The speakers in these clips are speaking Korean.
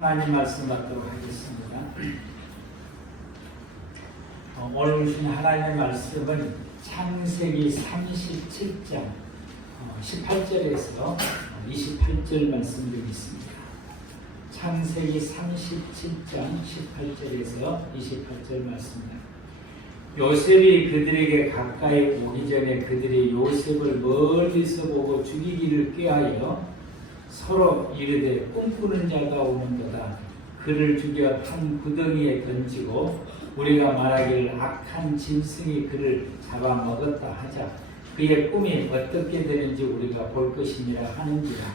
하나님 말씀 받도록 하겠습니다. 오늘 주신 하나님의 말씀은 창세기 37장 18절에서 28절 말씀 드리겠습니다. 창세기 37장 18절에서 28절 말씀입니다. 요셉이 그들에게 가까이 오기 전에 그들이 요셉을 멀리서 보고 죽이기를 꾀하여 서로 이르되 꿈꾸는 자가 오는도다. 그를 죽여 한 구덩이에 던지고 우리가 말하기를 악한 짐승이 그를 잡아먹었다 하자. 그의 꿈이 어떻게 되는지 우리가 볼 것이니라 하는지라.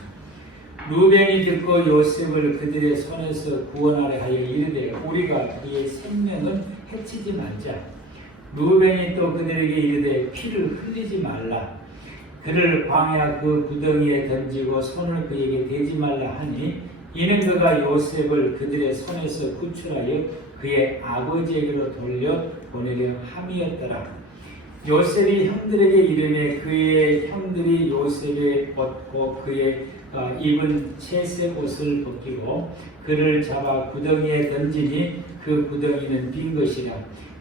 루벤이 듣고 요셉을 그들의 손에서 구원하려 하여 이르되 우리가 그의 생명은 해치지 말자. 루벤이 또 그들에게 이르되 피를 흘리지 말라. 그를 광야 그 구덩이에 던지고 손을 그에게 대지 말라 하니 이는 그가 요셉을 그들의 손에서 구출하여 그의 아버지에게로 돌려 보내려 함이었더라. 요셉이 형들에게 이르매 그의 형들이 요셉의 벗고 그의 입은 채색 옷을 벗기고 그를 잡아 구덩이에 던지니 그 구덩이는 빈 것이라.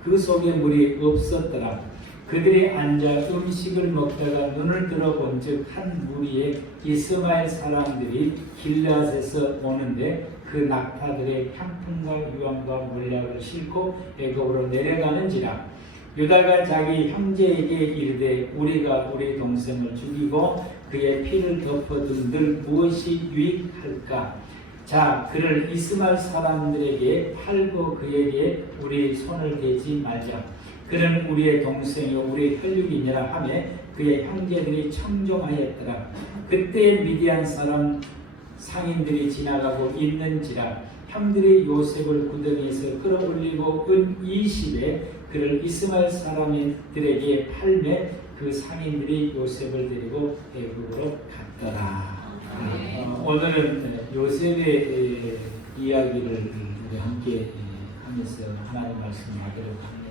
그 속에 물이 없었더라. 그들이 앉아 음식을 먹다가 눈을 들어 본즉 한 무리의 이스마엘 사람들이 길앗에서 오는데 그 낙타들의 향품과 유황과 물약을 싣고 애굽으로 내려가는지라. 유다가 자기 형제에게 이르되 우리가 우리 동생을 죽이고 그의 피를 덮어둔들 무엇이 유익할까? 자, 그를 이스마엘 사람들에게 팔고 그에게 우리 손을 대지 말자. 그는 우리의 동생이요 우리의 혈육이니라 하며 그의 형제들이 청종하였더라. 그때 미디안 사람 상인들이 지나가고 있는지라. 형들이 요셉을 구덩이에서 끌어올리고 은 20에 그를 이스마엘 사람들에게 팔매 그 상인들이 요셉을 데리고 애굽으로 갔더라. 오늘은 요셉의 이야기를 함께 하면서 하나님 말씀하도록 합니다.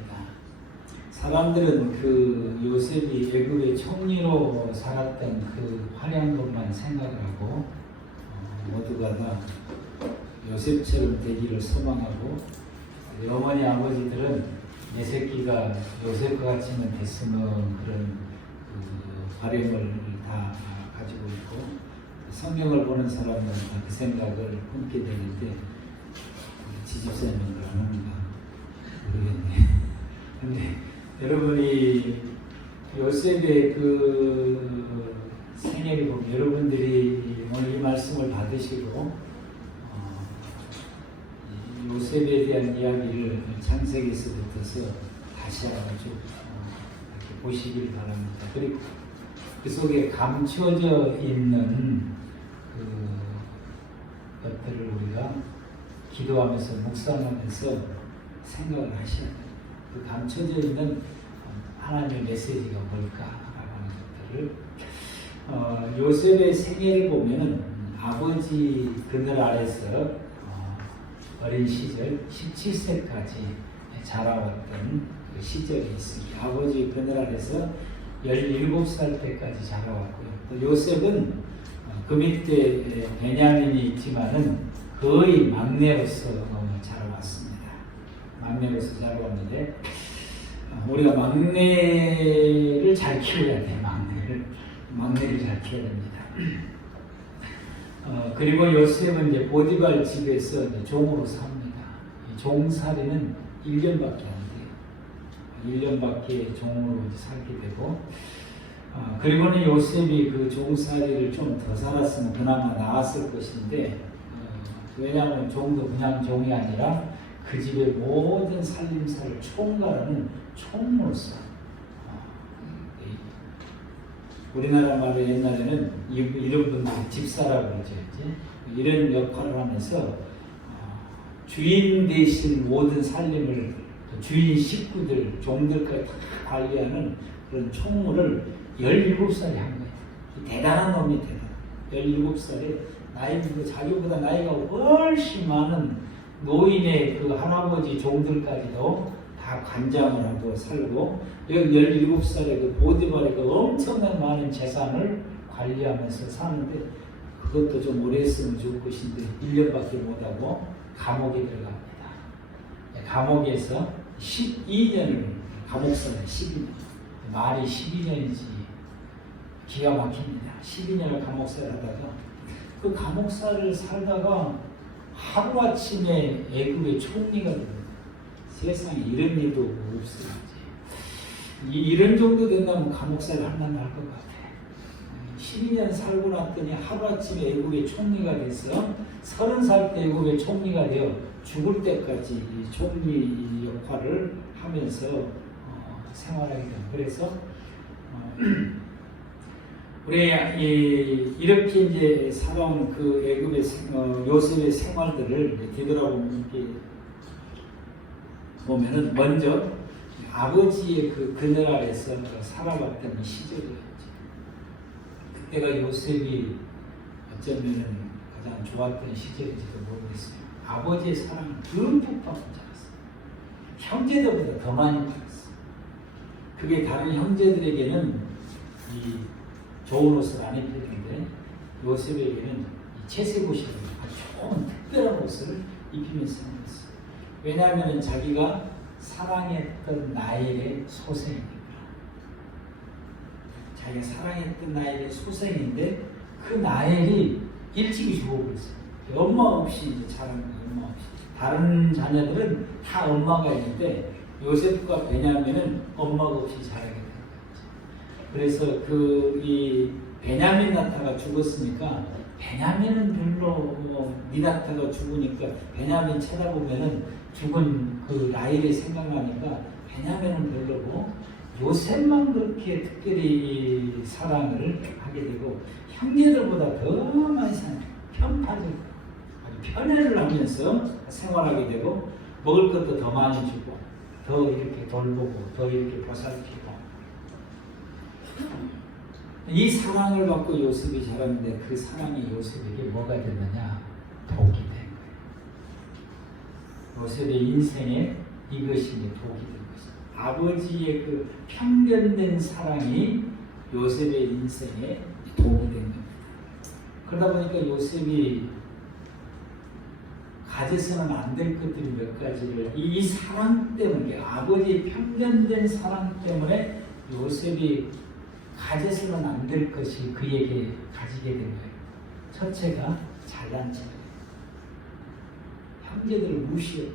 사람들은 그 요셉이 애굽의 총리로 살았던 그 화려한 것만 생각을 하고 모두가 다 요셉처럼 되기를 소망하고 어머니 아버지들은 내 새끼가 요셉과 같이만 됐으면 그런 그 바람을 다 가지고 있고 성경을 보는 사람은 다 그 생각을 품게 되는데 지집사님은 그러는가 모르겠네. 근데 여러분이 요셉의 그 생애를 보면 여러분들이 오늘 이 말씀을 받으시고 요셉에 대한 이야기를 창세기에서부터서 다시 한번 쭉 이렇게 보시길 바랍니다. 그리고 그 속에 감춰져 있는 그 것들을 우리가 기도하면서 묵상하면서 생각을 하셔야 돼요. 그 감춰져 있는 하나님의 메시지가 뭘까라고 하는 것들을 요셉의 생애를 보면은 아버지 그늘 아래서 어린 시절 17세까지 자라왔던 그 시절이 있습니다. 아버지 그늘 아래서 17살 때까지 자라왔고요. 또 요셉은 그 밑에 베냐민이 있지만은 거의 막내로서 자라왔습니다. 막내로서 자라왔는데 우리가 막내를 잘 키워야 돼. 막내를 잘 키워야 됩니다. 그리고 요셉은 이제 보디발 집에서 이제 종으로 삽니다. 종살이는 1년밖에 안 돼요. 1년밖에 종으로 살게 되고 그리고는 요셉이 그 종살이를 좀 더 살았으면 그나마 나았을 것인데 왜냐하면 종도 그냥 종이 아니라 그 집의 모든 살림살을 총괄하는 총무로서 우리나라 말로 옛날에는 이런 분들이 집사라고 그러죠. 이런 역할을 하면서 주인 대신 모든 살림을 주인 식구들, 종들까지 다 관리하는 그런 총무를 17살에 한 거예요. 대단한 놈이 대단해. 17살에 자기보다 나이가 훨씬 많은 노인의 그 할아버지 종들까지도 다 관장을 하고 살고 17살에 그 보디발의 그 엄청난 많은 재산을 관리하면서 사는데 그것도 좀 오래 했으면 좋을 것인데 1년밖에 못하고 감옥에 들어갑니다. 감옥에서 12년을 감옥살을 12년 말이 12년이지 기가 막힙니다. 12년을 감옥살을 하다가 그 감옥살을 살다가 하루아침에 애국의 총리가 됩니다. 세상에 이런 일도 없어요. 이런 정도 된다면 감옥살을 할만 할 것 같아. 12년 살고 났더니 하루아침에 애국의 총리가 돼서 30살 때 애국의 총리가 되어 죽을 때까지 이 총리 역할을 하면서 생활하게 됩니다. 그래서 우리 이렇게 이제 살아온 그 애굽의 요셉의 생활들을 뒤돌아보면 보면은 먼저 아버지의 그 그늘 아래서 살아갔던 이 시절이었죠. 그때가 요셉이 어쩌면은 가장 좋았던 시절인지도 모르겠어요. 아버지의 사랑을 듬뿍 받고 자랐어요. 형제들보다 더 많이 받았어요. 그게 다른 형제들에게는 이 좋은 옷을 안 입히는데 요셉에게는 이 채색 옷이라고 아주 좋은 특별한 옷을 입히면서 살았어요. 왜냐하면 자기가 사랑했던 나일의 소생이니까. 자기가 사랑했던 나일의 소생인데 그 나일이 일찍이 죽어버렸어요. 엄마 없이 이제 자란 거예요. 엄마 없이. 다른 자녀들은 다 엄마가 있는데 요셉과 베냐민은 엄마가 없이 자라게 된 거예요. 그래서 이 베냐민 나타가 죽었으니까 베냐민은 별로 니나타가 죽으니까 베냐민 찾아보면은 죽은 그 라헬이 생각나니까 베냐민은 별로고 요셉만 그렇게 특별히 사랑을 하게 되고 형제들보다 더 많이 편파적으로 편애를 하면서 생활하게 되고 먹을 것도 더 많이 주고 더 이렇게 돌보고 더 이렇게 보살피고 이 사랑을 받고 요셉이 자랐는데 그 사랑이 요셉에게 뭐가 됐느냐? 독이 된 거예요. 요셉의 인생에 이것이 독이 된 것입니다. 아버지의 그 편견된 사랑이 요셉의 인생에 독이 된 겁니다. 그러다 보니까 요셉이 가져서는 안 될 것들이 몇 가지를 이 사랑 때문에 아버지의 편견된 사랑 때문에 요셉이 가져서는 안 될 것이 그에게 가지게 된 거예요. 첫째가 잘난 척. 형제들을 무시해.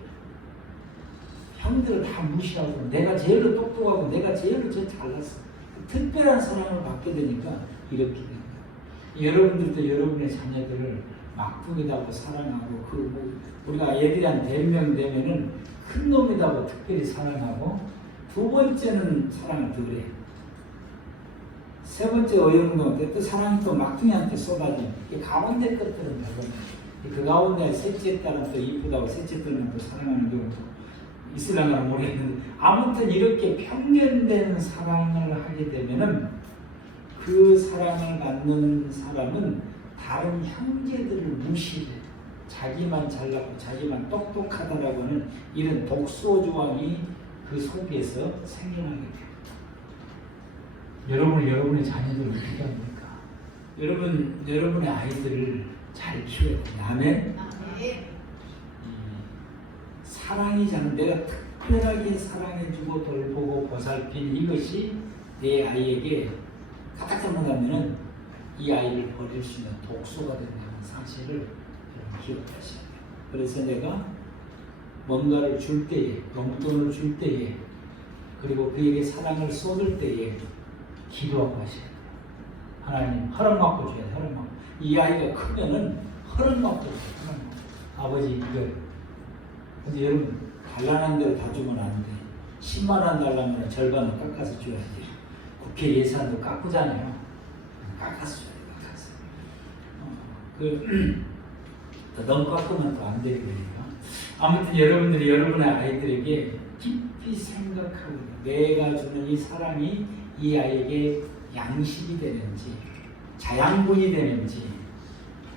형들을 다 무시하고 내가 제일로 똑똑하고 내가 제일로 제일 잘났어. 특별한 사랑을 받게 되니까 이렇게 됩니다. 여러분들도 여러분의 자녀들을 막둥이다고 사랑하고 우리가 애들이 대명 되면은 큰 놈이다고 특별히 사랑하고 두 번째는 사랑을 덜 해요. 세 번째 어영도 또 사랑이 또 막둥이한테 쏟아져. 이 가운데 것들은 별로. 그 가운데 셋째 딸은 또 이쁘다고 셋째 딸은 또 사랑하는 경우도 있으려나 모르겠는데 아무튼 이렇게 편견된 사랑을 하게 되면은 그 사랑을 받는 사람은 다른 형제들을 무시해. 자기만 잘나고 자기만 똑똑하다라고 하는 이런 독소 조항이 그 속에서 생겨나게 됩니다. 여러분의 자녀들을 어떻게 합니까? 여러분의 아이들을 잘 키워야 돼요. 아멘? 사랑이잖아. 내가 특별하게 사랑해주고 돌보고 보살핀 이것이 내 아이에게 가딱 잘못하면 이 아이를 버릴 수 있는 독소가 된다는 사실을 기억하셔야 돼요. 그래서 내가 뭔가를 줄 때에, 용돈을 줄 때에, 그리고 그에게 사랑을 쏟을 때에 기도하고 하셔야 돼요. 하나님 허락받고 줘야 돼요. 허락받고. 이 아이가 크면은 허락받고 줘야 돼요. 아버지 이거 근데 여러분 달라는 대로 다 주면 안 돼. 10만 원 달라면 절반을 깎아서 줘야 돼. 국회 예산도 깎으잖아요. 깎아서 줘야 돼. 깎아서. 너무 깎으면 또 안 되거든요. 아무튼 여러분들이 여러분의 아이들에게 깊이 생각하고 내가 주는 이 사랑이 이 아이에게 양식이 되는지 자양분이 되는지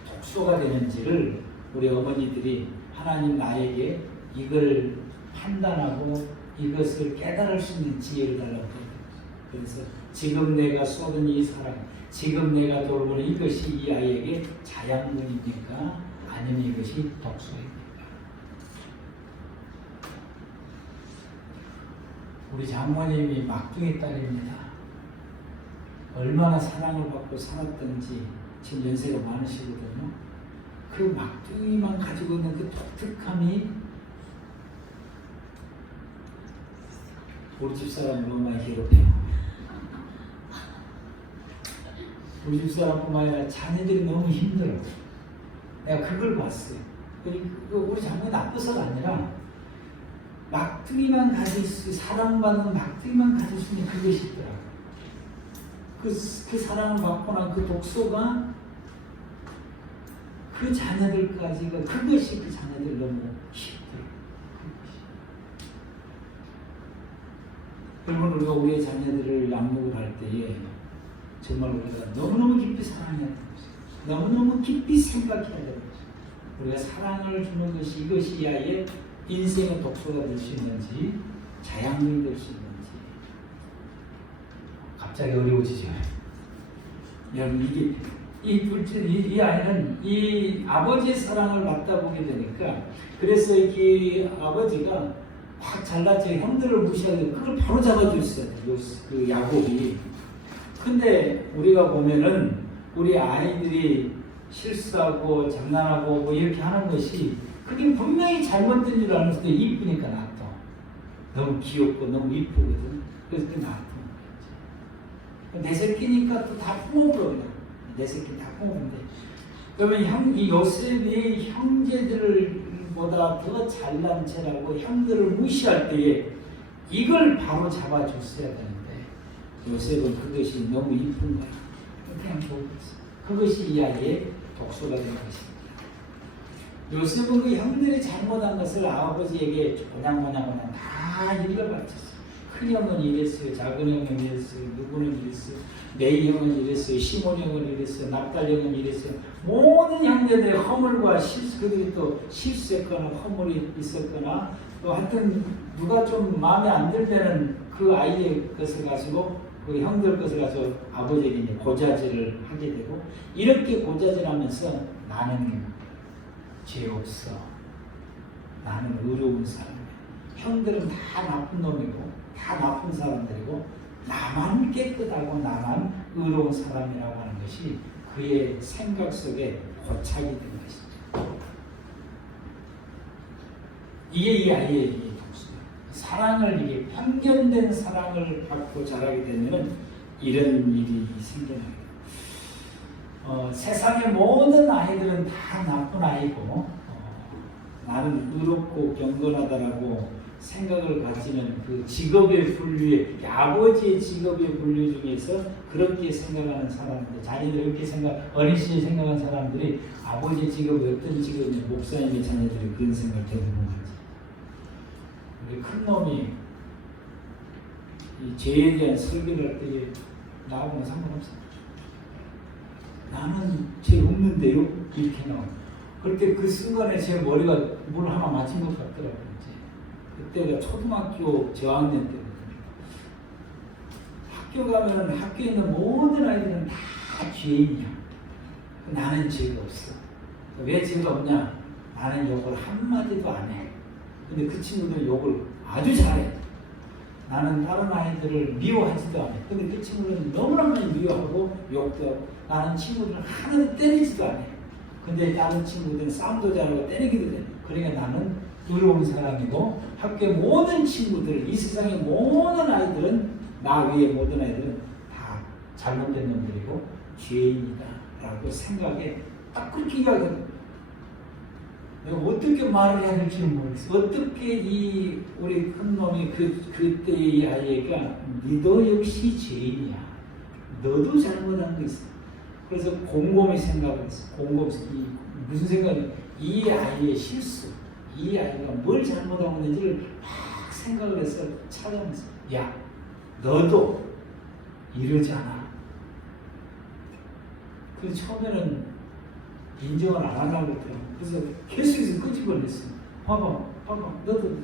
독소가 되는지를 우리 어머니들이 하나님 나에게 이걸 판단하고 이것을 깨달을 수 있는 지혜를 달라고 해요. 그래서 지금 내가 쏟은 이 사랑, 지금 내가 돌보는 이것이 이 아이에게 자양분입니까? 아니면 이것이 독소입니까? 우리 장모님이 막둥이 딸입니다. 얼마나 사랑을 받고 살았던지 지금 연세가 많으시거든요. 그 막둥이만 가지고 있는 그 독특함이 우리 집사람을 너무 많이 괴롭혀요. 우리 집사람뿐만 아니라 자녀들이 너무 힘들어. 내가 그걸 봤어요. 우리 장모님 나빠서가 아니라 막둥이만 가질 수, 사랑받는 막둥이만 가질 수 있는 그것이 있더라고요. 그 사랑을 받고 난 그 독소가 그 자녀들까지가, 그것이 그 자녀들 너무 힘들어요. 그러면 우리가 우리의 자녀들을 양육을 할 때에 정말 우리가 너무너무 깊이 사랑해야 되는 것이죠. 너무너무 깊이 생각해야 되는 것이죠. 우리가 사랑을 주는 것이, 이것이 이 아이의 인생의 독소가 될 수 있는지, 자양분이 될 수 있는지. 갑자기 어려워지죠. 여러분, 이 아이는 이 아버지의 사랑을 받다 보게 되니까, 그래서 이 아버지가 확 잘났죠. 형들을 무시하고 그걸 바로 잡아줬어요. 그 야곱이. 근데 우리가 보면은 우리 아이들이 실수하고 장난하고 뭐 이렇게 하는 것이 그게 분명히 잘못된 줄 알면서도 이쁘니까 놔둬. 너무 귀엽고 너무 이쁘거든. 그래서 그 놔둬. 내 새끼니까 또 다 품어버려. 내 새끼 다 품어본대. 그러면 이 요셉이 형제들보다 더 잘난 체라고 형들을 무시할 때에 이걸 바로 잡아줬어야 되는데 요셉은 그것이 너무 이쁜 거야. 그냥 보겠어. 그것이 이 아이의 독소가 된 것입니다. 요셉은 그 형들이 잘못한 것을 아버지에게 그냥 다 일러바쳤어요. 큰 형은 이랬어요. 작은 형은 이랬어요. 누구는 이랬어요. 네이 형은 이랬어요. 시몬 형은 이랬어요. 납달 형은 이랬어요. 모든 형제들의 허물과 실수, 그들이 또 실수했거나 허물이 있었거나 또 하여튼 누가 좀 마음에 안 들 때는 그 아이의 것을 가지고 그 형들 것을 가지고 아버지에게 이제 고자질을 하게 되고, 이렇게 고자질하면서 나는 죄 없어. 나는 의로운 사람이야. 형들은 다 나쁜 놈이고 다 나쁜 사람들이고 나만 깨끗하고 나만 의로운 사람이라고 하는 것이 그의 생각 속에 고착이 된 것입니다. 이게 이 아이의 독소예요. 사랑을, 이게 편견된 사랑을 받고 자라게 되면 이런 일이 생겨나요. 세상의 모든 아이들은 다 나쁜 아이고 나는 의롭고 경건하다라고 생각을 가지는 그 직업의 분류에, 아버지의 직업의 분류 중에서 그렇게 생각하는 사람들, 자녀들 그렇게 어린 시절에 생각하는 사람들이 아버지의 직업이 어떤 직업이냐, 목사님의 자녀들이 그런 생각을 대부분 하지. 우리 큰 놈이 이 죄에 대한 설교를 할 때 나오면 상관없어. 나는 죄 없는데요? 이렇게 나와. 그때 그 순간에 제 머리가 물 하나 맞은 것 같더라고요. 그때가 초등학교 저학년 때거든요. 학교 가면 학교에 있는 모든 아이들은 다 죄인이야. 나는 죄가 없어. 왜 죄가 없냐? 나는 욕을 한마디도 안 해. 근데 그 친구들은 욕을 아주 잘해. 나는 다른 아이들을 미워하지도 않아. 근데 그 친구들은 너무나 많이 미워하고 욕도 하고, 나는 친구들을 하나도 때리지도 않아. 근데 다른 친구들은 싸움도 잘하고 때리기도 해. 그러니까 나는 의로운 사람이고, 학교의 모든 친구들, 이 세상의 모든 아이들은, 나 외의 모든 아이들은 다 잘못된 놈들이고 죄인이다 라고 생각에 딱 그렇게 이야기하거든. 내가 어떻게 말을 해야 될지는 모르겠어. 어떻게 이 우리 큰 놈이 그때 이 아이가 너 역시 죄인이야. 너도 잘못한 거 있어. 그래서 곰곰이 생각을 했어. 곰곰이 무슨 생각이? 이 아이의 실수, 이 아이가 뭘 잘못하고 있는지를 막 생각을 해서 찾아면서, 야, 너도 이러잖아. 그래서 처음에는 인정을 안 하려고 했더라고. 그래서 계속해서 끄집어냈어. 봐봐, 너도.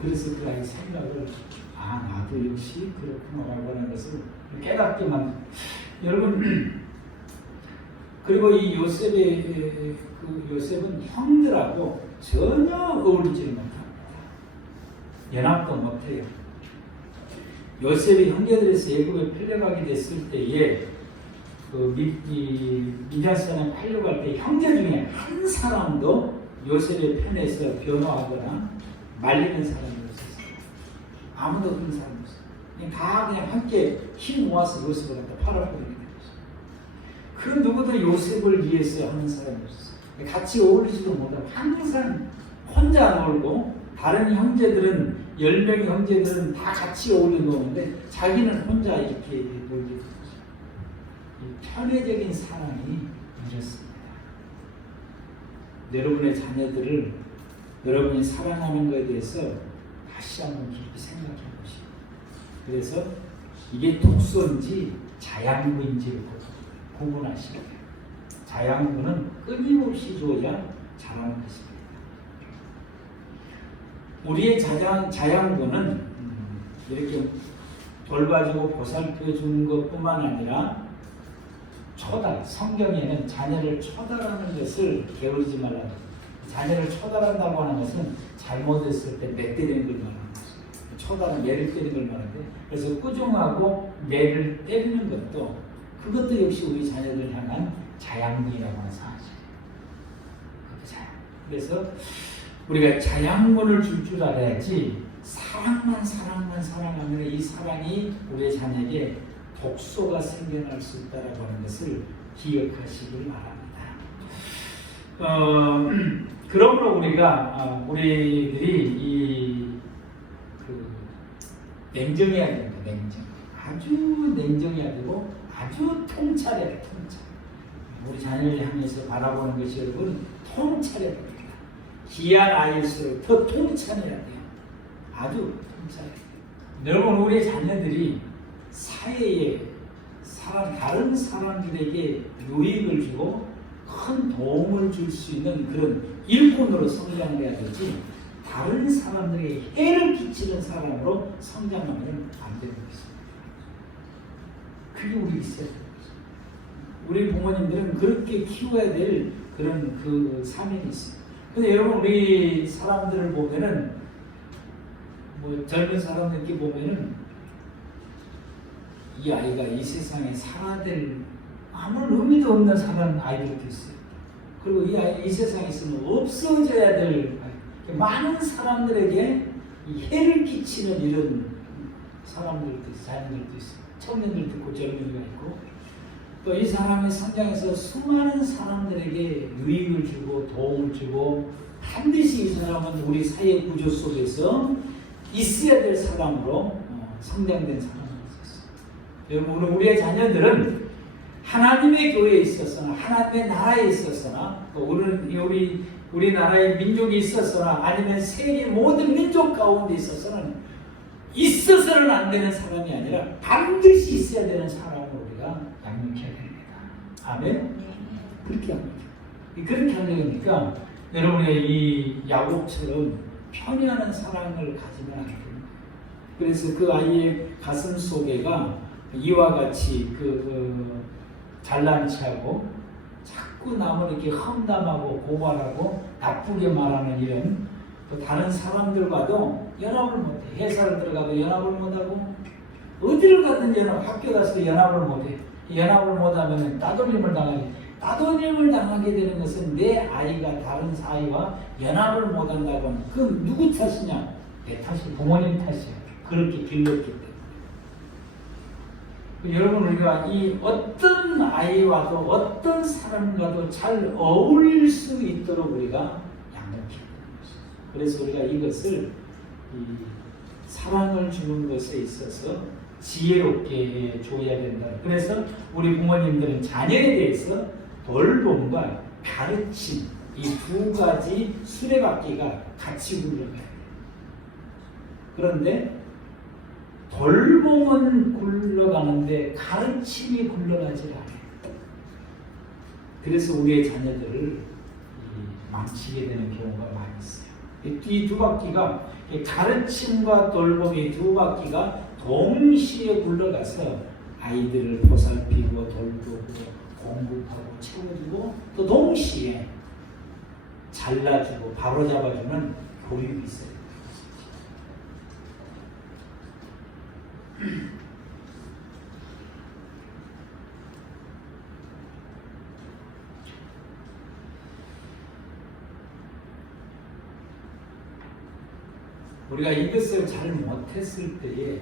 그래서 그 아이 생각을 아, 나도 역시 그렇구나라고 하는 것을 깨닫게만. 여러분, 그리고 이 요셉은 형들하고 전혀 어울리지를 못합니다. 연합도 못해요. 요셉이 형제들에서 애굽에 팔려가게 됐을 때에 미디안 사람에 팔려갈 때 형제 중에 한 사람도 요셉의 편에서 변호하거나 말리는 사람이 없었어요. 아무도 그런 사람이 없어요. 다 그냥 함께 힘 모아서 요셉을 갖다 팔아버리게 된 거죠. 그 누구도 요셉을 위해서 하는 사람이 없었어요. 같이 어울리지도 못하고 항상 혼자 놀고, 다른 형제들은 10명의 형제들은 다 같이 어울려 노는데 자기는 혼자 이렇게 놀게 된 거죠. 편애적인 사랑이 이렇습니다. 여러분의 자녀들을 여러분이 사랑하는 것에 대해서 다시 한번 깊이 생각해 보시고, 그래서 이게 독소인지 자양분인지를 구분하시게 돼요. 자양분은 끊임없이 줘야 자라는 것입니다. 우리의 자양분은 이렇게 돌봐주고 보살펴주는 것뿐만 아니라 초달, 성경에는 자녀를 초달하는 것을 게으르지 말라고. 자녀를 초달한다고 하는 것은 잘못했을 때 매 때리는 걸 말하는 것이에요. 초달은 매를 때리는 걸 말하는데, 그래서 꾸중하고 매를 때리는 그것도 역시 우리 자녀들 향한 자양분이라고 하는 사실이에요. 그래서 우리가 자양분을 줄 알아야지, 사랑만 사랑하면 이 사랑이 우리의 자녀에게 독소가 생겨날 수 있다라고 하는 것을 기억하시길 바랍니다. 그러므로 우리들이 냉정해야 됩니다. 아주 냉정해야 되고 아주 통찰해야 돼요. 우리 자녀를 향해서 바라보는 것이 여러분 통찰해야 됩니다. 귀한 아이일수록 더 통찰해야 돼요. 아주 통찰해야 돼요. 여러분, 우리 자녀들이 사회에 다른 사람들에게 유익을 주고 큰 도움을 줄 수 있는 그런 일꾼으로 성장을 해야 되지, 다른 사람들에게 해를 끼치는 사람으로 성장하면 안 되는 것입니다. 그게 우리 있어야 되는 것입니다. 우리 부모님들은 그렇게 키워야 될 그런 사명이 있어요. 근데 여러분, 우리 사람들을 보면은, 젊은 사람들 이렇게 보면은, 이 아이가 이 세상에 살아야 될 아무런 의미도 없는 사람 아이들도 있어요. 그리고 이 세상에 있으면 없어져야 될 많은 사람들에게 해를 끼치는 이런 사람들도 있어요. 자녀들도 있어요. 청년들도 있고 젊은이가 있고, 또 이 사람의 성장에서 수많은 사람들에게 유익을 주고 도움을 주고, 반드시 이 사람은 우리 사회 구조 속에서 있어야 될 사람으로 성장된 사람이 있었어요. 여러분, 우리의 자녀들은 하나님의 교회에 있었으나, 하나님의 나라에 있었으나, 또 우리나라의 민족이 있었으나, 아니면 세계 모든 민족 가운데 있어서는 안 되는 사람이 아니라 반드시 있어야 되는 사람으로 우리가 양육해야 됩니다. 아멘? 그렇게 합니다. 그렇게 하려니까 여러분의 이 야곱처럼 편애하는 사랑을 가지면 안 됩니다. 그래서 그 아이의 가슴 속에가 이와 같이 잘난 체하고 자꾸 남을 이렇게 험담하고 고발하고 나쁘게 말하는 이런, 또 다른 사람들과도 연합을 못해. 회사를 들어가도 연합을 못하고, 어디를 가든 학교 가서도 연합을 못해. 연합을 못하면 따돌림을 당하게 되는 것은 내 아이가 다른 아이와 연합을 못한다고 하면 그건 누구 탓이냐? 내 탓이, 부모님 탓이야. 그렇게 길렀기 때문에. 여러분, 우리가 이 어떤 아이와도 어떤 사람과도 잘 어울릴 수 있도록 우리가 양육해야 되는 것입니다. 그래서 우리가 이것을 사랑을 주는 것에 있어서 지혜롭게 줘야 된다. 그래서 우리 부모님들은 자녀에 대해서 돌봄과 가르침, 이 두 가지 수레바퀴가 같이 굴러가야 돼요. 그런데 돌봄은 굴러가는데 가르침이 굴러가지 않아요. 그래서 우리의 자녀들을 망치게 되는 경우가 많이 있어요. 이 두 바퀴가 가르침과 돌봄이 두 바퀴가 동시에 굴러가서 아이들을 보살피고 돌보고 공급하고 채워주고 또 동시에 잘라주고 바로잡아주는 교육이 있어요. 우리가 이것을 잘 못했을 때에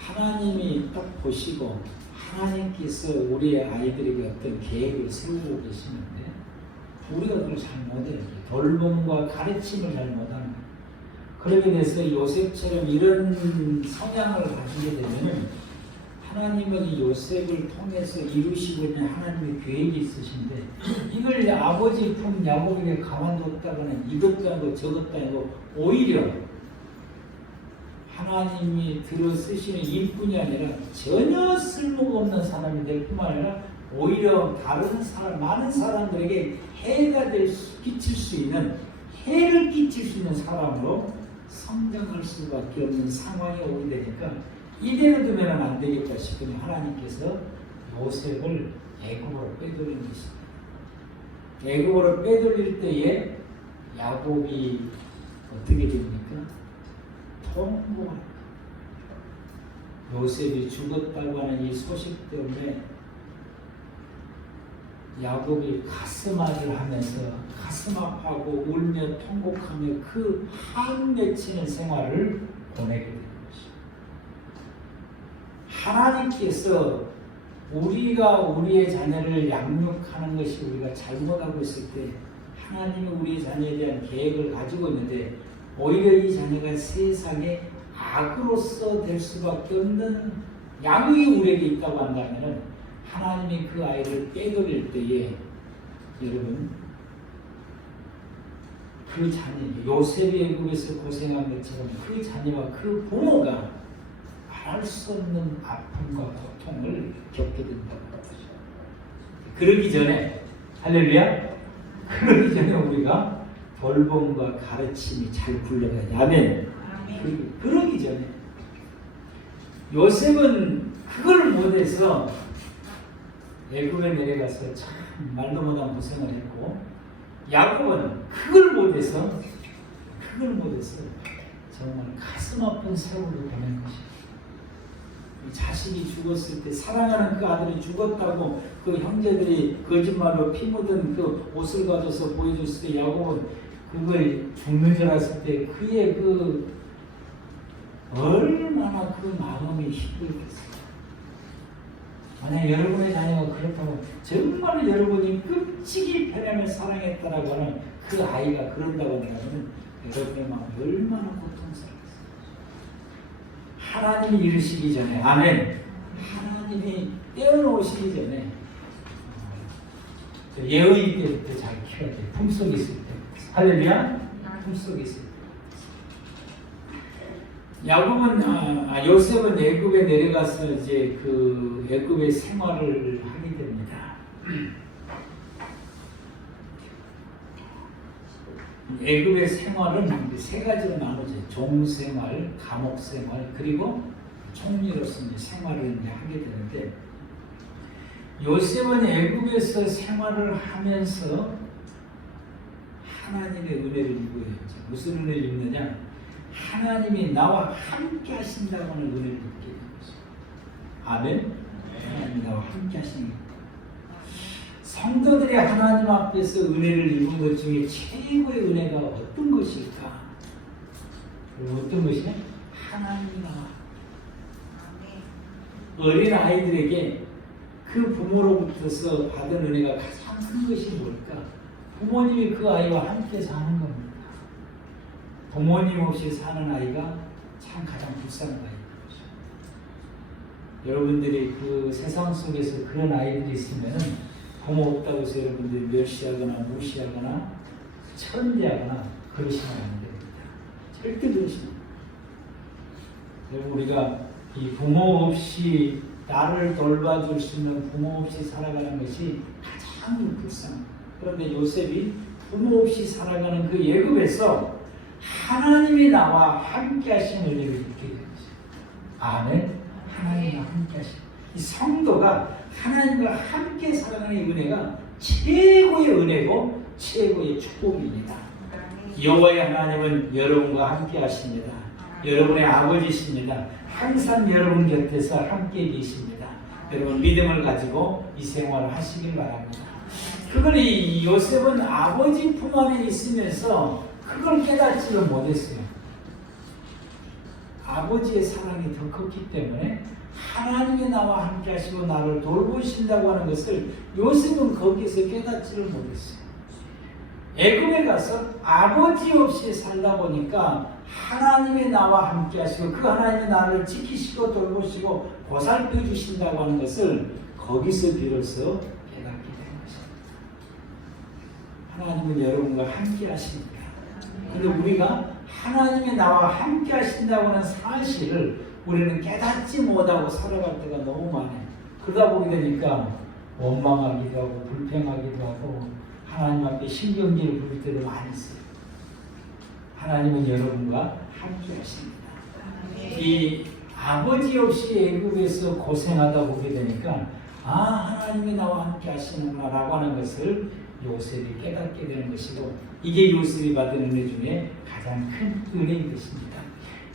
하나님이 딱 보시고 하나님께서 우리의 아이들에게 어떤 계획을 세우고 계시는데 우리가 그걸 잘 못해요. 돌봄과 가르침을 잘 못하는 거예요. 그렇게 돼서 요셉처럼 이런 성향을 가지게 되면 하나님은 이 요셉을 통해서 이루시고 있는 하나님의 계획이 있으신데 이걸 아버지 품 야곱에게 가만뒀다가는 이것도 아니고 저것도 아니고 오히려 하나님이 들어 쓰시는 일뿐이 아니라 전혀 쓸모가 없는 사람이 될 뿐만 아니라 오히려 다른 사람, 많은 사람들에게 해가 끼칠 수 있는, 해를 끼칠 수 있는 사람으로 성장할 수밖에 없는 상황이 오게 되니까 이대로 두면 안 되겠다 싶으니 하나님께서 요셉을 애굽으로 빼돌린 것입니다. 애굽으로 빼돌릴 때에 야곱이 어떻게 됩니까? 통곡합니다. 요셉이 죽었다고 하는 이 소식 때문에 야곱이 가슴앓이를 하면서 가슴 아파하고 울며 통곡하며 그 한 맺히는 생활을 보내게 됩니다. 하나님께서 우리가 우리의 자녀를 양육하는 것이 우리가 잘못하고 있을 때 하나님이 우리 자녀에 대한 계획을 가지고 있는데 오히려 이 자녀가 세상에 악으로서 될 수밖에 없는 양육이 우리에게 있다고 한다면 하나님이 그 아이를 빼돌릴 때에 여러분 그 자녀, 요셉이 애굽에서 고생한 것처럼 그 자녀와 그 부모가 말할 수 없는 아픔과 고통을 겪게 된다고 하죠. 그러기 전에 할렐루야, 그러기 전에 우리가 돌봄과 가르침이 잘 굴러가야 돼. 아멘. 그러기 전에 요셉은 그걸 못해서 애굽에 내려가서 참 말도 못한 고생을 했고 야곱은 그걸 못해서 정말 가슴 아픈 세월을 보낸 것이에요. 자식이 죽었을 때 사랑하는 그 아들이 죽었다고 그 형제들이 거짓말로 피 묻은 그 옷을 가져서 보여줬을 때 야곱은 그걸 죽는 줄 알았을 때 그의 그 얼마나 그 마음이 힘들겠어요. 만약 여러분의 자녀가 그렇다면 정말 여러분이 끔찍이 편함을 사랑했다라고 하는 그 아이가 그런다고 한다면 여러분의 마음이 얼마나 고통스럽겠어요. 하나님이 이르시기 전에 아멘. 하나님이 떼어놓으시기 전에 예의 때부터 잘 키워야 돼. 품속에 있을 때. 할렐루야. 품속에 있을 때. 요셉은 애굽에 내려가서 이제 그 애굽의 생활을 하게 됩니다. 애굽의 생활은 세 가지로 나누죠. 종생활, 감옥생활, 그리고 총리로서 이제 생활을 이제 하게 되는데 요셉은 애굽에서 생활을 하면서 하나님의 은혜를 입어야 했죠. 무슨 은혜를 입느냐? 하나님이 나와 함께 하신다고 하는 은혜를 입게 된 것이죠. 아멘. 하나님이 나와 함께 하시는 것. 성도들이 하나님 앞에서 은혜를 입은 것 중에 최고의 은혜가 어떤 것일까? 어떤 것이냐? 하나님이 나와. 어린 아이들에게 그 부모로부터서 받은 은혜가 가장 큰 것이 뭘까? 부모님이 그 아이와 함께 사는 겁니다. 부모님 없이 사는 아이가 참 가장 불쌍한 아이입니다. 여러분들이 그 세상 속에서 그런 아이들이 있으면 부모 없다고 해서 여러분들이 멸시하거나 무시하거나 천대하거나 그러시면 안 됩니다. 절대 그러시면 여러분 우리가 이 부모 없이 나를 돌봐줄 수 있는 부모 없이 살아가는 것이 가장 불쌍합니다. 그런데 요셉이 부모 없이 살아가는 그 애굽에서 하나님이 나와 함께 하신 은혜를 느끼게 되는 거죠. 아멘. 하나님과 함께 하신 이 성도가 하나님과 함께 살아가는 이 은혜가 최고의 은혜고 최고의 축복입니다. 여호와의 하나님은 여러분과 함께 하십니다. 여러분의 아버지십니다. 항상 여러분 곁에서 함께 계십니다. 여러분 믿음을 가지고 이 생활을 하시길 바랍니다. 그걸 이 요셉은 아버지 품 안에 있으면서 그걸 깨닫지를 못했어요. 아버지의 사랑이 더 컸기 때문에 하나님이 나와 함께 하시고 나를 돌보신다고 하는 것을 요셉은 거기서 깨닫지를 못했어요. 애굽에 가서 아버지 없이 살다 보니까 하나님이 나와 함께 하시고 그 하나님이 나를 지키시고 돌보시고 보살펴 주신다고 하는 것을 거기서 비로소 깨닫게 된 것입니다. 하나님은 여러분과 함께 하십니다. 근데 우리가 하나님이 나와 함께 하신다고 하는 사실을 우리는 깨닫지 못하고 살아갈 때가 너무 많아요. 그러다 보게 되니까 원망하기도 하고 불평하기도 하고 하나님 앞에 신경질을 부릴 때도 많이 있어요. 하나님은 여러분과 함께 하십니다. 이 아버지 없이 애굽에서 고생하다 보게 되니까 하나님이 나와 함께 하시는구나 라고 하는 것을 요셉이 깨닫게 되는 것이고 이게 요셉이 받은 은혜 중에 가장 큰 은혜인 것입니다.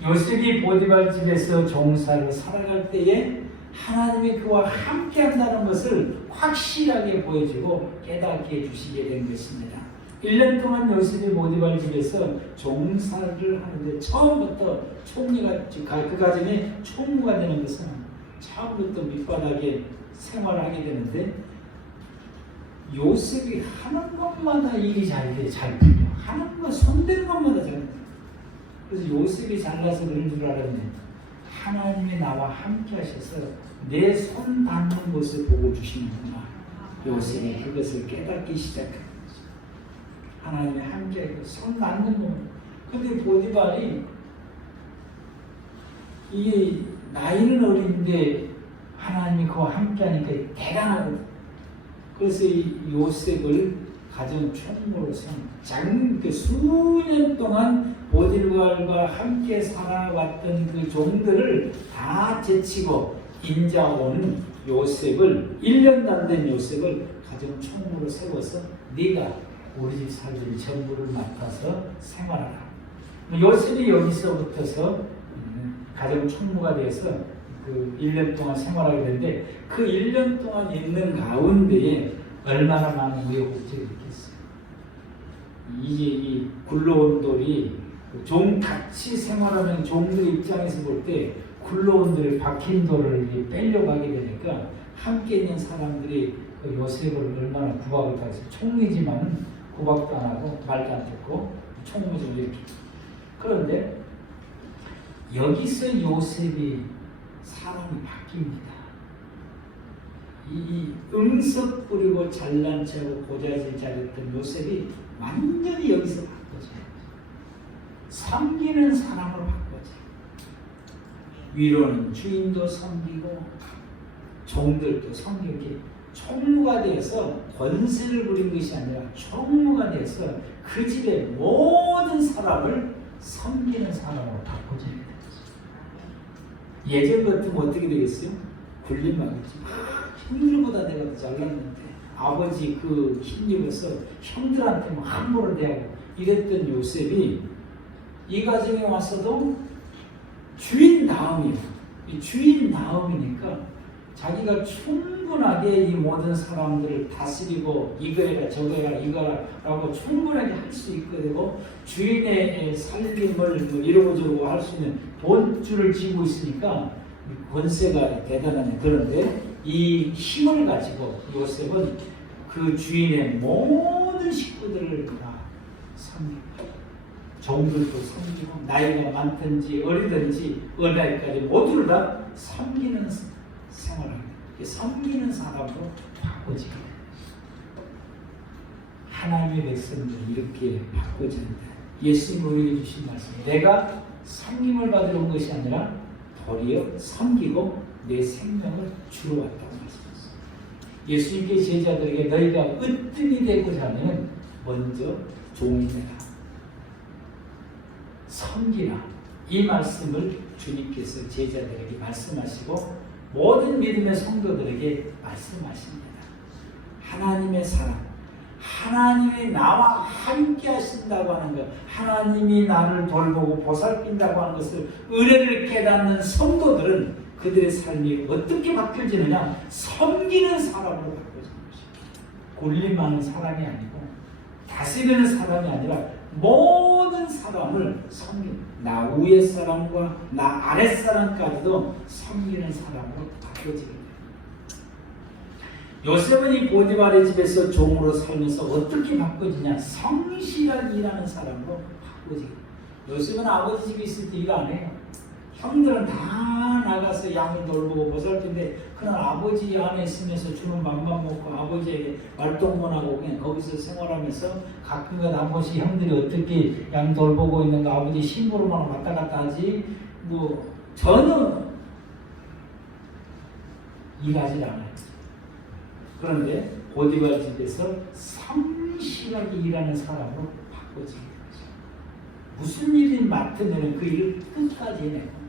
요셉이 보디발 집에서 종사를 살아갈 때에 하나님이 그와 함께 한다는 것을 확실하게 보여주고 깨닫게 해주시게 된 것입니다. 1년 동안 요셉이 보디발 집에서 종사를 하는데 처음부터 그 가정에 총무가 되는 것은 처음부터 밑바닥에 생활을 하게 되는데 요셉이 하는 것마다 일이 잘 풀려. 하는 것 손댄 것마다 잘 풀려. 그래서 요셉이 잘나서 그런 줄 알았네. 하나님이 나와 함께 하셔서 내 손 닿는 것을 보고 주시는구나. 요셉이 그것을 깨닫기 시작한 거죠. 하나님이 함께 하고 손 닿는 것. 근데 보디발이 이게 나이는 어린데 하나님이 그와 함께 하니까 대단하거든. 그래서 이 요셉을 가정 총무로서 수년 동안 보디발과 함께 살아왔던 그 종들을 다 제치고 인자온 요셉을 1년도 안 된 요셉을 가정 총무로 세워서 네가 우리 집 살림 전부를 맡아서 생활하라. 요셉이 여기서부터서 가정 총무가 되어서 그 1년 동안 생활하게 되는데 그 1년 동안 있는 가운데에 얼마나 많은 우여곡절이 있겠어요. 이제 이 굴러온 돌이 종같이 생활하는 종들 입장에서 볼 때 굴러온 돌이 박힌 돌을 빼려고 하게 되니까 함께 있는 사람들이 그 요셉을 얼마나 구박을 당했어요. 총리지만 구박도 안 하고 말도 안 듣고 총무좀 이렇게. 그런데 여기서 요셉이 사람이 바뀝니다. 이 응석 부리고 잘난 체하고 고자질 잘했던 요셉이 완전히 여기서 바꿔져요. 섬기는 사람으로 바꿔져요. 위로는 주인도 섬기고 종들도 섬기고 총무가 되어서 권세를 부린 것이 아니라 총무가 되어서 그 집의 모든 사람을 섬기는 사람으로 바꿔져야 되는 거죠. 예전 같으면 어떻게 되겠어요? 굴림하겠지. 형들보다 내가 더 잘났는데 아버지 그 힘입어서 형들한테 함부로 대하고 이랬던 요셉이 이 가정에 와서도 주인 다음이에요. 이 주인 다음이니까 자기가 충분하게 이 모든 사람들을 다스리고 이거 해라 저거 해라 이거 라고 충분하게 할 수 있게 되고 주인의 살림을 이러고 저러고 할 수 있는 본줄을 쥐고 있으니까 권세가 대단하네. 그런데 이 힘을 가지고 요셉은 그 주인의 모든 식구들을 다 섬기고 종들도 섬기고 나이가 많든지 어리든지 어린아이까지 모두를 다 섬기는 생활을 섬기는 사람으로 바꿔지게 됩니다. 하나님의 백성들이 이렇게 바꿔진다. 예수님 우리에게 주신 말씀, 내가 섬김을 받으러 온 것이 아니라 도리어 섬기고 내 생명을 주러 왔다고 말씀하셨습니다. 예수님께 제자들에게 너희가 으뜸이 되고자 하면 먼저 종이 되라. 섬기라. 이 말씀을 주님께서 제자들에게 말씀하시고 모든 믿음의 성도들에게 말씀하십니다. 하나님의 사랑, 하나님이 나와 함께 하신다고 하는 것, 하나님이 나를 돌보고 보살핀다고 하는 것을 은혜를 깨닫는 성도들은 그들의 삶이 어떻게 바뀌어지느냐? 섬기는 사람으로 바뀌어지는 것입니다. 군림하는 사람이 아니고 다스리는 사람이 아니라 모든 사람을 섬기는, 나 위의 사람과 나 아랫 사람까지도 섬기는 사람으로 바뀌어지게 됩니다. 요셉은 이 보디발의 집에서 종으로 살면서 어떻게 바꿔지냐? 성실하게 일하는 사람으로 바꿔지게 됩니다. 요셉은 아버지 집에 있을 때 일 안 해요. 형들은 다 나가서 양을 돌보고 보살핀데 그날 아버지 안에 있으면서 주는 밥만 먹고 아버지에게 말동무만 하고 그냥 거기서 생활하면서 가끔가다 한 번씩 형들이 어떻게 양 돌보고 있는가 아버지 심부름만 왔다 갔다 하지 뭐 전혀 일하지 않아요. 그런데 보디발 집에서 성실하게 일하는 사람으로 바꿔지게 되죠. 무슨 일을 맡으면 그 일을 끝까지 해내고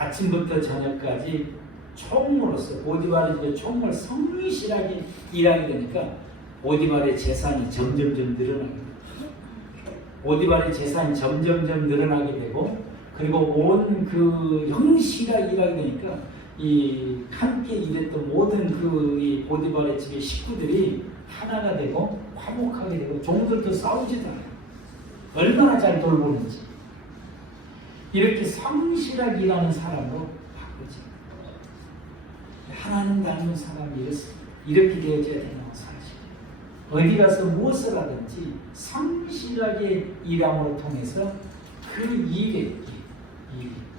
아침부터 저녁까지 총무로서 보디발의 집에 총무를 성실하게 일하게 되니까 보디발의 재산이 점점점 늘어나게 됩니다. 보디발의 재산이 점점점 늘어나게 되고 그리고 온 그 형실하게 일하게 되니까 이 함께 일했던 모든 이 보디발의 집의 식구들이 하나가 되고 화목하게 되고 종들도 싸우지도 않아요. 얼마나 잘 돌보는지. 이렇게 성실하게 일하는 사람으로 바꾸지. 하나님 닮은 사람이 이렇게 되어져야 되는 사실. 어디 가서 무엇을 하든지 성실하게 일함으로 통해서 그 일에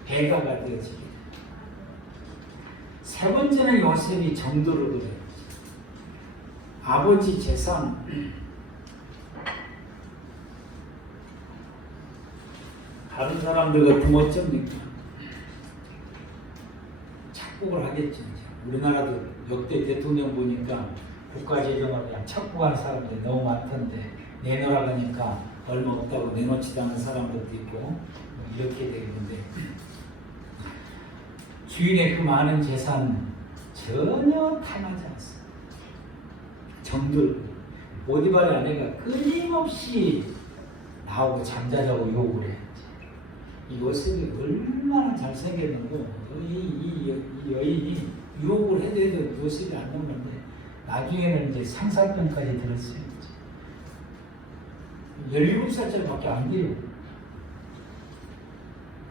배가가 되어지게. 세 번째는 요셉이 정도를 그려요. 아버지 재산 다른 사람들 같으면 어쩝니까? 착복을 하겠죠. 우리나라도 역대 대통령 보니까 국가재정을 그냥 착복하는 사람들이 너무 많던데 내놓으라고 하니까 얼마 없다고 내놓지도 않는 사람들도 있고 이렇게 되는데 주인의 그 많은 재산 전혀 탐하지 않습니다. 정들 보디발의 아내가 끊임없이 나오고 잠자자고 욕을 해. 이 요셉이 얼마나 잘생겼는고 이 여인이 유혹을 해도 요셉이 안 넘는데 나중에는 이제 상사병까지 들었어요. 17살짜리밖에 안 돼요.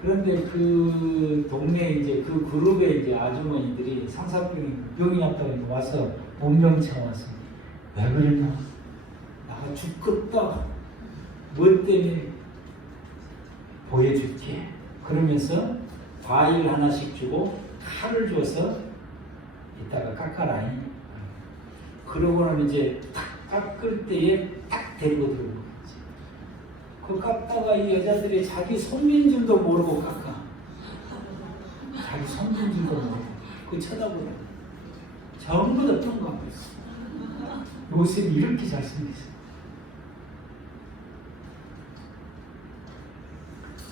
그런데 그 동네 이제 그 그룹의 이제 아주머니들이 병이 났다고 와서 본병청 왔습니다. 왜 그랬나? 나가 죽겠다. 뭐 때문에? 보여줄게. 그러면서 과일 하나씩 주고 칼을 줘서 이따가 깎아라. 그러고는 이제 딱 깎을 때에 딱 데리고 들어오는 거지. 그 깎다가 이 여자들이 자기 손민 줄도 모르고 깎아. 자기 손민 줄도 모르고 그 쳐다보라. 전부 다 똥가고 있어. 요셉이 이렇게 잘생겼어.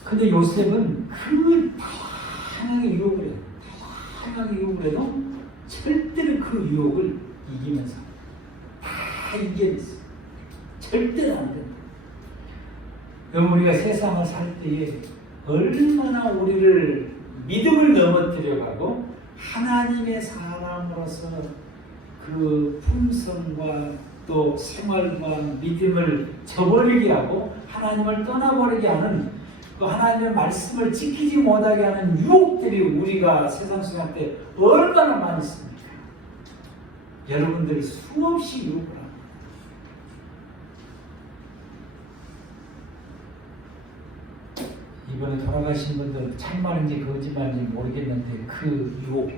근데 요셉은 그 다양하게 유혹을 해요. 다양하게 유혹을 해도 절대로 그 유혹을 이기면서 다 이겨냈어요. 절대로 안 된다. 그럼 우리가 세상을 살 때에 얼마나 우리를 믿음을 넘어뜨려가고 하나님의 사람으로서 그 품성과 또 생활과 믿음을 저버리게 하고 하나님을 떠나버리게 하는 그 하나님의 말씀을 지키지 못하게 하는 유혹들이 우리가 세상 속에 얼마나 많이 있습니까? 여러분들이 수없이 유혹을 합니다. 이번에 돌아가신 분들 참말인지 거짓말인지 모르겠는데 그 유혹,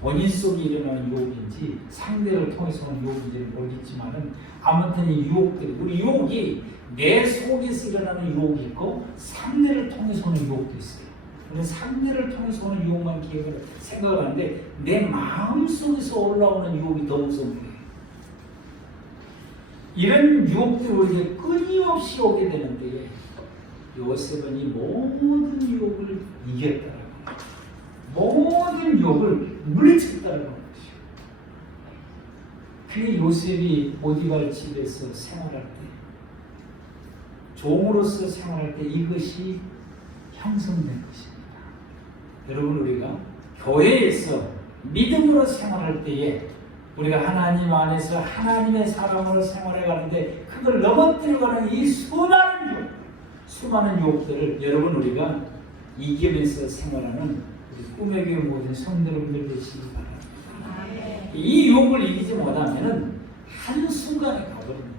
본인 속에 일어나는 유혹인지 상대를 통해서 오는 유혹인지 모르겠지만은 아무튼 이 유혹들이, 우리 유혹이 내 속에서 일어나는 유혹이 있고 상대를 통해서 오는 유혹도 있어요. 우리는 상대를 통해서 오는 유혹만 생각을 하는데 내 마음 속에서 올라오는 유혹이 더 무서운 거예요. 이런 유혹들이 우리에게 끊임없이 오게 되는데 요셉은 이 모든 유혹을 이겼다라고 모든 유혹을 물리쳤다라는 것이죠. 그 요셉이 보디발 집에서 생활할 때 종으로서 생활할 때 이것이 형성된 것입니다. 여러분 우리가 교회에서 믿음으로 생활할 때에 우리가 하나님 안에서 하나님의 사람으로 생활해 가는데 그걸 넘어뜨려가는 이 수많은 유혹들을 여러분 우리가 이기면서 생활하는 우리 꿈의 교회 모든 성도님들 되시기 바랍니다. 이 유혹을 이기지 못하면 한순간에 가버립니다.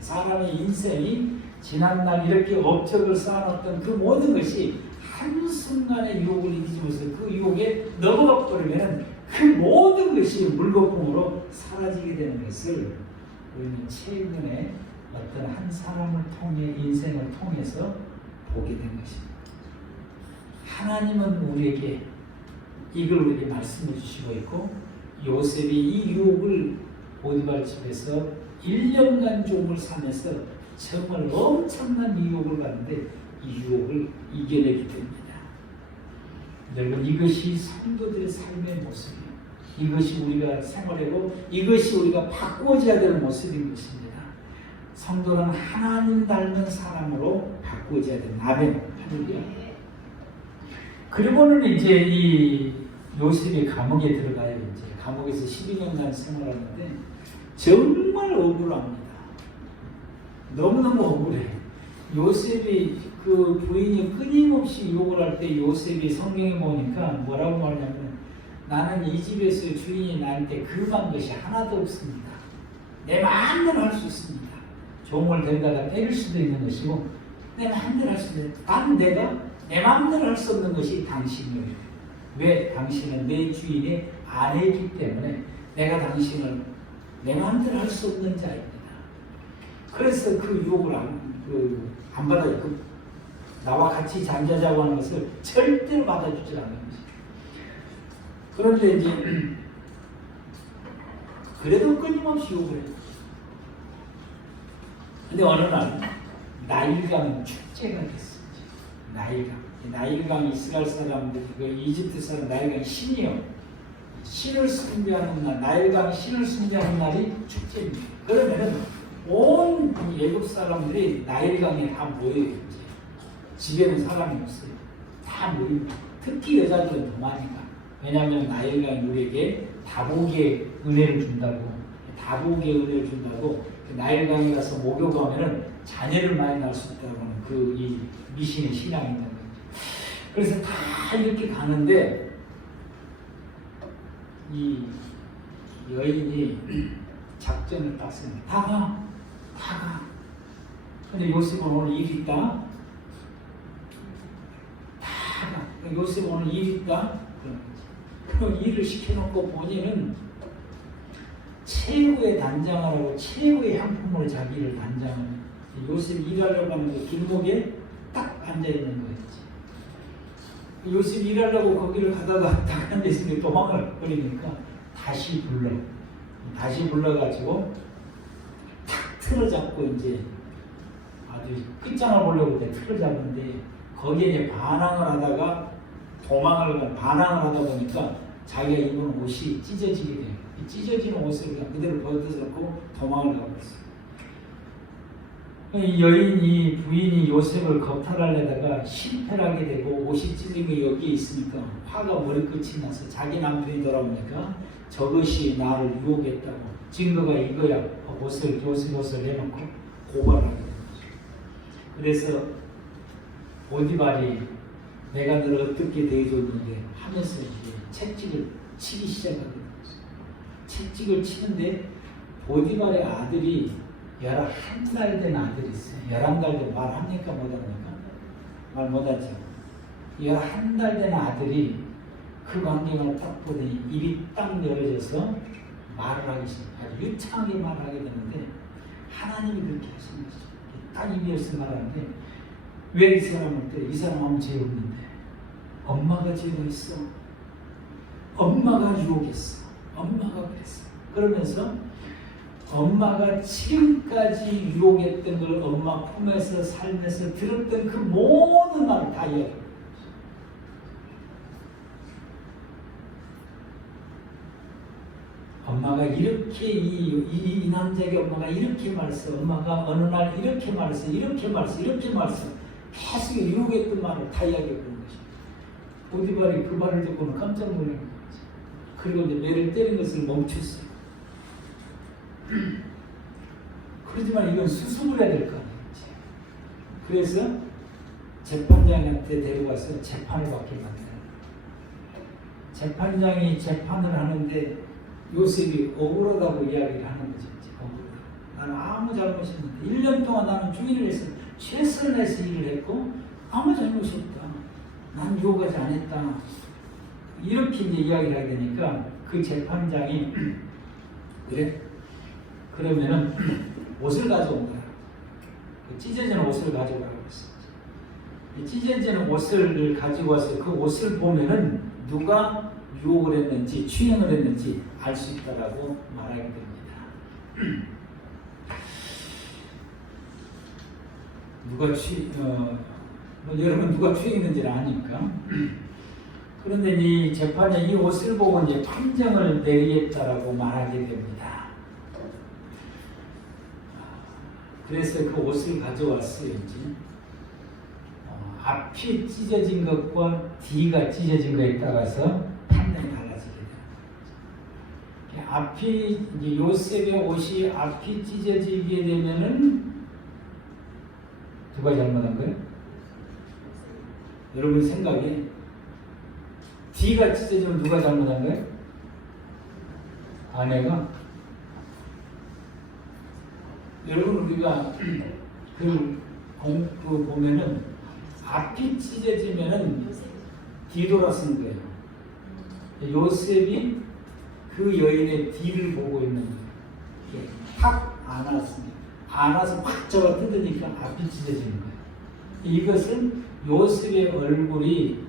사람의 인생이 지난날 이렇게 업적을 쌓아놨던 그 모든 것이 한순간에 유혹을 이기지 못해서 그 유혹에 넘어가 버리면 그 모든 것이 물거품으로 사라지게 되는 것을 우리는 최근에 어떤 한 사람을 통해 인생을 통해서 보게 된 것입니다. 하나님은 우리에게 이걸 우리에게 말씀해 주시고 있고 요셉이 이 유혹을 보디발 집에서 1년간 종을 사면서 정말 엄청난 유혹을 받는데 이 유혹을 이겨내게 됩니다. 여러분 이것이 성도들의 삶의 모습이에요. 이것이 우리가 생활하고 이것이 우리가 바꾸어져야 될 모습인 것입니다. 성도는 하나님 닮은 사람으로 바꾸어져야 된다. 아멘. 할렐루야. 그리고는 이제 이 요셉이 감옥에 들어가요. 이제 감옥에서 12년간 생활하는데 정말 억울합니다. 너무너무 억울해. 요셉이 그 부인이 끊임없이 욕을 할 때 요셉이 성경에 보니까 뭐라고 말하냐면 나는 이 집에서 주인이 나한테 금한 것이 하나도 없습니다. 내 마음대로 할 수 있습니다. 종을 데려다가 때릴 수도 있는 것이고 내 마음대로 할 수 있는 단 내가 내 마음대로 할 수 없는 것이 당신이에요. 왜? 당신은 내 주인의 아내이기 때문에 내가 당신을 내 마음대로 할 수 없는 자입니다. 그래서 그 유혹을 안 받아요. 나와 같이 잠자자고 하는 것을 절대로 받아주지 않는 것이죠. 그런데 이제 그래도 끊임없이 유혹을 해요. 근데 어느 날 나일강 축제가 됐습니다. 나일강 이스라엘 사람들, 이집트 사람 나일강 신이요. 신을 숭배하는 날, 나일강 신을 숭배하는 날이 축제입니다. 그러면은 온 예굽 사람들이 나일강에 다 모여요. 집에는 사람이 없어요. 다 모입니다. 특히 여자들은 더 많이 가. 왜냐하면 나일강이 우리에게 다복의 은혜를 준다고, 나일강에 가서 목욕하면은 자녀를 많이 낳을 수 있다고 하는 그 이 미신의 신앙이 있는 거죠. 그래서 다 이렇게 가는데 이 여인이 작전을 땄습니다. 다 가. 근데 요셉은 오늘 일 있다. 다 가. 요셉은 오늘 일 있다. 그런 일을 시켜놓고 본인은 최고의 단장을 하고 최고의 향품으로 자기를 단장합니다. 요셉이 일하려고 하는데 길목에 딱 앉아있는 거였지. 요셉이 일하려고 거기를 가다가 딱 앉아있으니까 도망을 버리니까 다시 불러가지고 탁 틀어 잡고 이제 아주 끝장을 보려고 틀어 잡는데 거기에 이제 반항을 하다 보니까 자기가 입은 옷이 찢어지게 돼요. 찢어지는 옷을 그냥 그대로 벗어놓고 도망을 가고 있어요. 이 여인이 부인이 요셉을 겁탈하려다가 실패를 하게 되고 옷이 찢은 게 여기에 있으니까 화가 머리끝이 나서 자기 남편이 돌아오니까 저것이 나를 유혹했다고 증거가 이거야 요셉 옷을 해놓고 고발하게 된 거죠. 그래서 보디발이 내가 너를 어떻게 대해줬는데 하면서 이제 채찍을 치기 시작하게 된 거죠. 채찍을 치는데 보디발의 아들이 11달 된 아들이 있어요. 11달 된 말합니까? 못합니까? 말 못하죠. 11달 된 아들이 그 광경을 딱 보더니 입이 딱 열어져서 말을 하기 시작해요. 아주 유창하게 말을 하게 되는데 하나님이 그렇게 하신 것이죠. 딱 입이 열어서 말하는데 왜 이 사람을 때려? 이 사람 아무 죄 없는데 엄마가 죄고했어. 엄마가 유혹했어. 엄마가 그랬어. 그러면서 엄마가 지금까지 유혹했던 걸 엄마 품에서 살면서 들었던 그 모든 말을 다 이야기해요. 엄마가 이렇게 이 남자에게 엄마가 이렇게 말했어. 엄마가 어느 날 이렇게 말했어. 이렇게 말했어. 이렇게 말했어. 계속 유혹했던 말을 다 이야기해보는 것이죠. 보디발이 그 말을 듣고는 깜짝 놀란 거죠. 그리고 이제 매를 때린 것을 멈췄어요. 그렇지만 이건 수습을 해야 될 거 아니에요. 그래서 재판장한테 데려가서 재판을 받게 만들어요. 재판장이 재판을 하는데 요셉이 억울하다고 이야기를 하는 거죠. 억울하다. 나는 아무 잘못이 없는데 1년 동안 나는 주일을 해서 최선을 해서 일을 했고 아무 잘못이 없다. 난 유혹하지 않았다. 이렇게 이제 이야기를 하게 되니까 그 재판장이 그래? 그러면은 옷을 가져온 거야. 찢어지는 옷을 가져오라고 했어. 찢어지는 옷을 가지고 와서 그 옷을 보면은 누가 유혹을 했는지 추행을 했는지 알 수 있다라고 말하게 됩니다. 여러분 누가 추행했는지를 아니까. 그런데 이 재판에 이 옷을 보고 이제 판정을 내리겠다라고 말하게 됩니다. 그래서 그 옷을 가져왔어요. 이제. 앞이 찢어진 것과 뒤가 찢어진 것에 따라서 판단이 달라지게 돼요. 앞이 이제 요셉의 옷이 앞이 찢어지게 되면은 누가 잘못한 거예요? 여러분 생각에 뒤가 찢어지면 누가 잘못한 거예요? 아내가? 여러분 우리가 그 보면은 앞이 찢어지면은 뒤돌아 쓴 거예요. 요셉이 그 여인의 뒤를 보고 있는 거예요. 탁 안았습니다. 안아서 팍 잡아 뜯으니까 앞이 찢어지는 거예요. 이것은 요셉의 얼굴이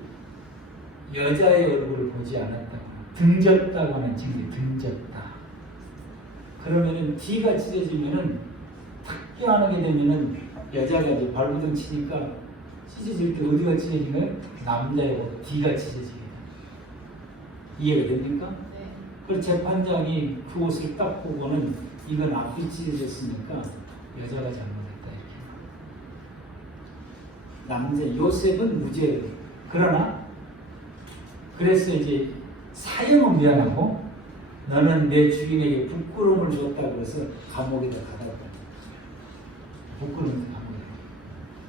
여자의 얼굴을 보지 않았다고, 등졌다고 하는 증거, 등졌다. 그러면은 뒤가 찢어지면은 탁 껴안게 되면은 여자가 이제 발부둥 치니까 찢어질 때 어디가 찢어진 거예요? 남자의 뒤가 찢어지게 돼요. 이해가 됩니까? 네. 그래서 재판장이 그 옷을 딱 보고는 이건 앞이 찢어졌으니까 여자가 잘못했다 이렇게. 남자 요셉은 무죄예요. 그러나 그래서 이제 사형은 미안하고 너는 내 주인에게 부끄러움을 줬다고 해서 감옥에다 가다 놨다. 부끄러움을 감옥에.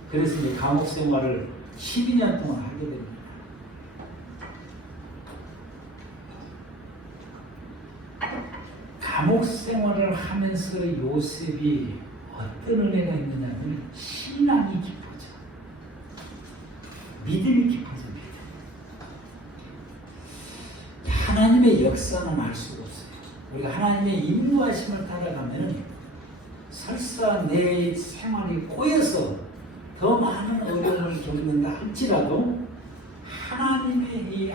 그래서 이제 감옥 생활을 12년 동안 하게 됩니다. 감옥 생활을 하면서 요셉이 어떤 은혜가 있느냐면 신앙이 깊어져. 믿음이 깊어집니다. 하나님의 역사는 알 수가 없어요. 우리가 하나님의 인도하심을 따라가면 설사 내 생활이 꼬여서 더 많은 어려움을 겪는다 할지라도 하나님의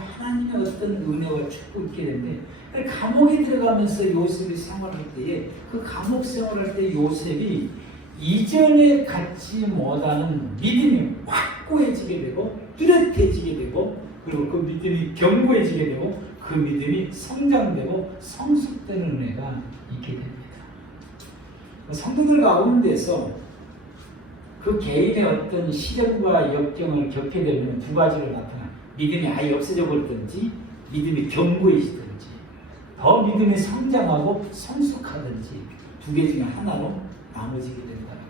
어떤 은혜와 축복이 있게 되는데 감옥에 들어가면서 요셉이 생활할 때에 그 감옥 생활할 때 요셉이 이전에 갖지 못하는 믿음이 확고해지게 되고 뚜렷해지게 되고 그리고 그 믿음이 견고해지게 되고 그 믿음이 성장되고 성숙되는 은혜가 있게 됩니다. 성도들 가운데서 그 개인의 어떤 시련과 역경을 겪게 되면 두 가지로 나타나 믿음이 아예 없어져 버리든지 믿음이 견고해지든지 더 믿음이 성장하고 성숙하든지 두 개 중에 하나로 나눠지게 된다는 겁니다.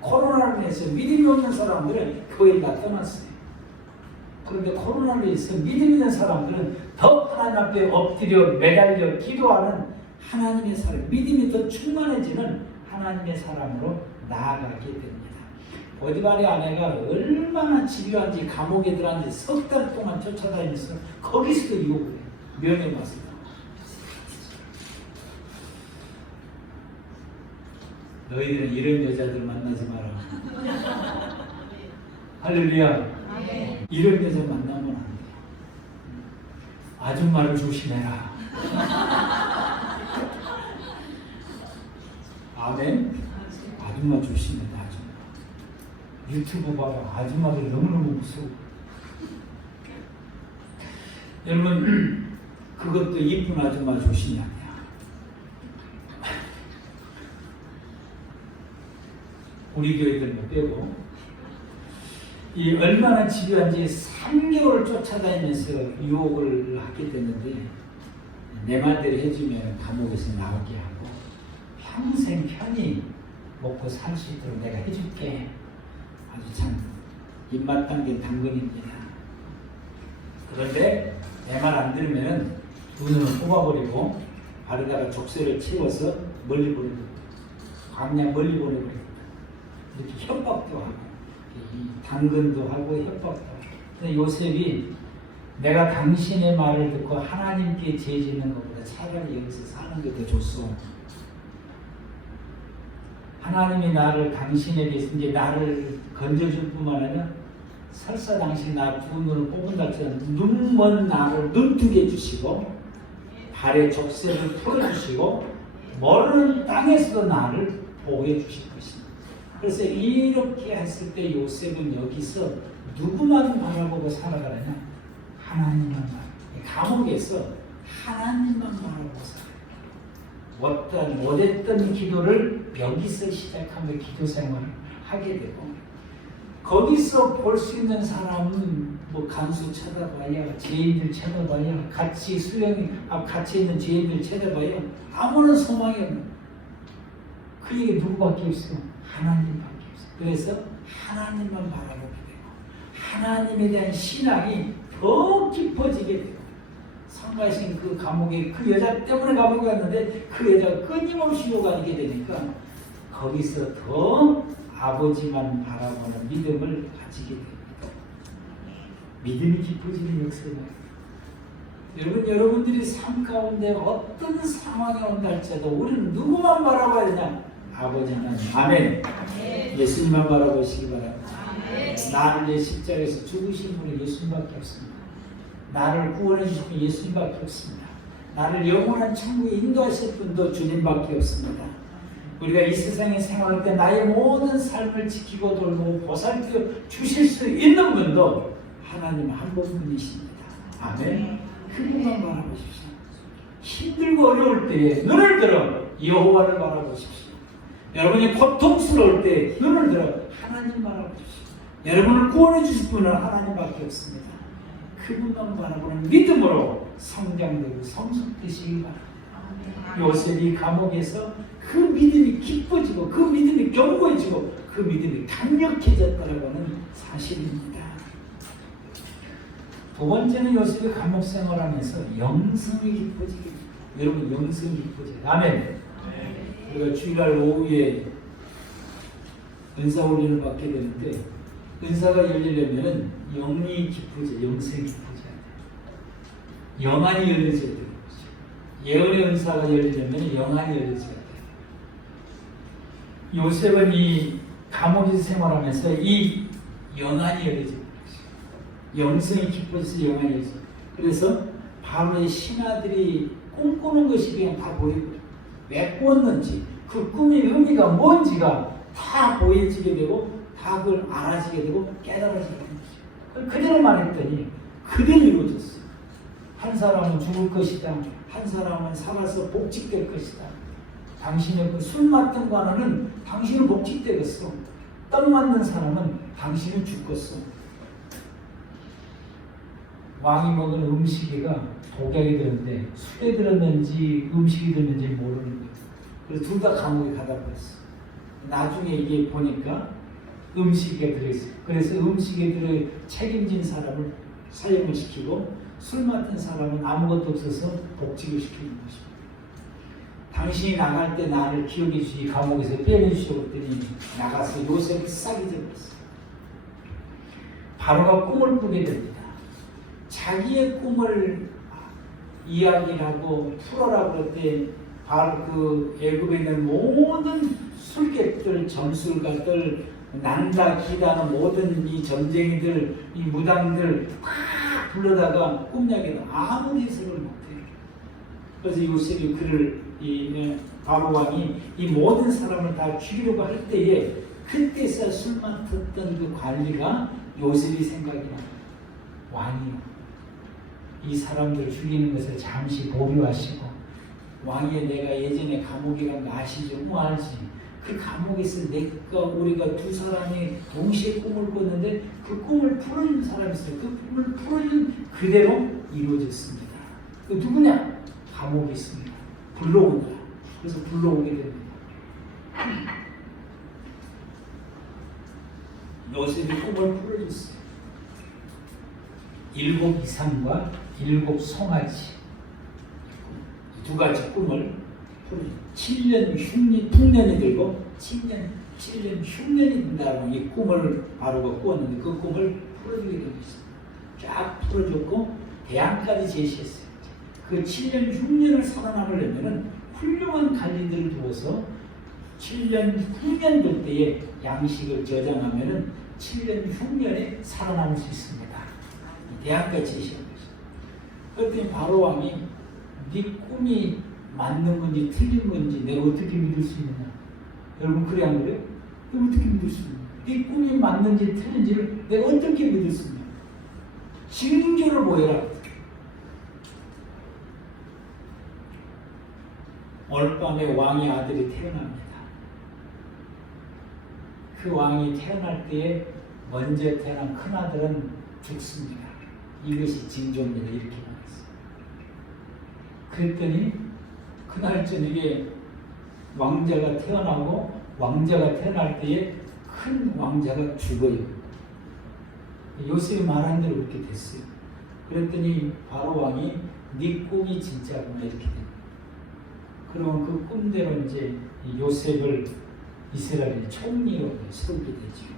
코로나로 인해서 믿음이 없는 사람들은 교회를 다 떠났어요. 그런데 코로나로 인해서 믿음 있는 사람들은 더 하나님 앞에 엎드려 매달려 기도하는 하나님의 사람, 믿음이 더 충만해지는 하나님의 사람으로 나아가게 됩니다. 보디발의 아내가 얼마나 집요한지 감옥에 들어간지 석 달 동안 쫓아다니면서 거기서도 유혹을 해요. 명예맞습니다. 너희들은 이런 여자들 만나지 마라. 할렐루야. 이런 여자 만나면 안 돼. 아줌마를 조심해라. 아멘. 아줌마 조심해라. 아줌마. 유튜브 봐봐. 아줌마들 너무너무 무서워. 여러분 그것도 이쁜 아줌마 조심해야 돼요. 우리 교회들만 빼고 이 얼마나 집요한지 3개월 쫓아다니면서 유혹을 하게 됐는데 내 말대로 해주면 감옥에서 나오게 하고 평생 편히 먹고 살 수 있도록 내가 해줄게. 아주 참 입맛 당긴 당근입니다. 그런데 내 말 안 들으면 눈을 뽑아버리고 바르다가 족쇄를 채워서 멀리 보내고 광야 멀리 보내버립니다. 이렇게 협박도 하고 당근도 하고 협박도 하고. 근데 요셉이 내가 당신의 말을 듣고 하나님께 죄짓는 것보다 차라리 여기서 사는 게 더 좋소. 하나님이 나를 당신에게 이제 나를 건져줄 뿐만 아니라 설사 당신 나 두 눈을 뽑은다 처럼 눈먼 나를 눈뜨게 해주시고 발에 족쇄를 풀어주시고 멀은 땅에서도 나를 보호해 주실 것입니다. 그래서 이렇게 했을 때 요셉은 여기서 누구만 바라보고 살아가느냐? 하나님만 바라보고. 감옥에서 하나님만 바라보고 살아요. 못했던 기도를 여기서 시작하며 기도 생활을 하게 되고 거기서 볼 수 있는 사람은 뭐 간수 쳐다봐야 죄인들 쳐다봐야 같이 있는 죄인들 쳐다봐야 아무런 소망이 없는 그에게 누구밖에 없어요? 하나님밖에 없어요. 그래서 하나님만 바라보게 되고 하나님에 대한 신앙이 더 깊어지게 되고 상가신 그 감옥에 그 여자 때문에 감옥에 갔는데 그 여자가 끊임없이 요구하게 되니까 거기서 더 아버지만 바라보는 믿음을 가지게 됩니다. 믿음이 깊어지는 역사가 여러분들이 삶 가운데 어떤 상황이 온다 할지라도 우리는 누구만 바라봐야 되냐? 아버지만. 아멘. 예수님만 바라보시기 바랍니다. 나를 내 십자가에서 죽으신 분은 예수님밖에 없습니다. 나를 구원해 주신 분 예수님밖에 없습니다. 나를 영원한 천국에 인도하실 분도 주님밖에 없습니다. 우리가 이 세상에 생활할 때 나의 모든 삶을 지키고 돌보고 보살펴 주실 수 있는 분도 하나님 한 분이십니다. 아멘. 그분만 바라보십시오. 힘들고 어려울 때 눈을 들어 여호와를 바라보십시오. 여러분이 고통스러울 때 눈을 들어 하나님 바라보십시오. 여러분을 구원해 주실 분은 하나님밖에 없습니다. 그분만 바라보는 믿음으로 성장되고 성숙되시기 바랍니다. 요셉이 감옥에서 그 믿음이 깊어지고 그 믿음이 견고해지고 그 믿음이 강력해졌다는 것은 사실입니다. 두 번째는 요셉이 감옥 생활하면서 영성이 깊어지게 됩니다. 여러분 영성이 깊어져요. 아멘. 우리가 주일날 오후에 은사 훈련을 받게 되는데 은사가 열리려면 영이 깊어져, 영성이 깊어져야 돼요. 영안이 열려져야 되는 거죠. 예언의 은사가 열리려면 영안이 열려져야 돼요. 요셉은 이 감옥에서 생활하면서 이 영안이 열려져 영성이 깊어져서 영안이 열려져. 그래서 바로의 신하들이 꿈꾸는 것이 그냥 다 보이고 왜 꾸었는지 그 꿈의 의미가 뭔지가 다 보여지게 되고 다 그걸 알아지게 되고 깨달아지게 되는 것이죠. 그대로 말했더니 그대로 이루어졌어요. 한 사람은 죽을 것이다. 한 사람은 살아서 복직될 것이다. 당신의 그 술 맡은 관원은 당신은 복직되겠어. 떡 만든 사람은 당신은 죽겠어. 왕이 먹은 음식이가 독약이 되는데 술에 들었는지 음식이 들었는지 모르는 거예요. 그래서 둘 다 감옥에 가다 버렸어. 나중에 이게 보니까 음식에 들어있어요. 그래서 음식에 들어 책임진 사람을 사형을 시키고 술 맡은 사람은 아무것도 없어서 복직을 시키는 것입니다. 당신이 나갈 때 나를 기억해 주시 감옥에서 빼내주시오 그랬더니 나가서 요셉을 싹 잊어버렸어요. 바로가 꿈을 꾸게 됩니다. 자기의 꿈을 이야기하고 풀어라 그럴 때 바로 그 애굽에 있는 모든 술객들, 점술가들, 난다 기다는 모든 이 점쟁이들, 이 무당들 다 불러다가 꿈 이야기는 아무 해석을 못해요. 그래서 요셉이 그를 바로 왕이 이 모든 사람을 다 죽이려고 할 때에 그때서 술 맡았던 그 관리가 요셉이 생각이 나. 왕이요, 이 사람들 죽이는 것을 잠시 보류하시고 왕이여, 내가 예전에 감옥이란 거 아시죠? 뭐 알지? 그 감옥에서 우리가 두 사람이 동시에 꿈을 꿨는데 그 꿈을 풀어준 사람이 있어요. 그 꿈을 풀어준 그대로 이루어졌습니다. 그 누구냐? 감옥에 있습니다. 불러온 거야. 그래서 불러오게 됩니다. 요셉이 꿈을 풀어줬어요. 7 이상과 7 송아지 두 가지 꿈을 풀어줬어요. 7년 흉년이 들고 7년 흉년이 된다고 이 꿈을 바로가 꾸었는데 그 꿈을 풀어주게 된 것입니다. 쫙 풀어줬고 대안까지 제시했어요. 그 7년 흉년을 살아남으려면 훌륭한 관리들을 두어서 7년 흉년 될 때에 양식을 저장하면 7년 흉년에 살아남을 수 있습니다. 대안까지 제시한 것입니다. 그랬더니 바로 왕이 네 꿈이 맞는 건지 틀린 건지 내가 어떻게 믿을 수 있느냐? 여러분 그래 안 그래요? 내가 어떻게 믿을 수 있느냐? 네 꿈이 맞는지 틀린지를 내가 어떻게 믿을 수 있느냐? 징조를 보여라. 올밤에 왕의 아들이 태어납니다. 그 왕이 태어날 때에 먼저 태어난 큰아들은 죽습니다. 이것이 징조입니다. 이렇게 말했어요. 그랬더니 그날 저녁에 왕자가 태어나고 왕자가 태어날 때에 큰 왕자가 죽어요. 요셉이 말한 대로 그렇게 됐어요. 그랬더니 바로 왕이 네 꿈이 진짜구나 이렇게 됩니다. 그러면 그 꿈대로 이제 요셉을 이스라엘 총리로 세우게 되죠.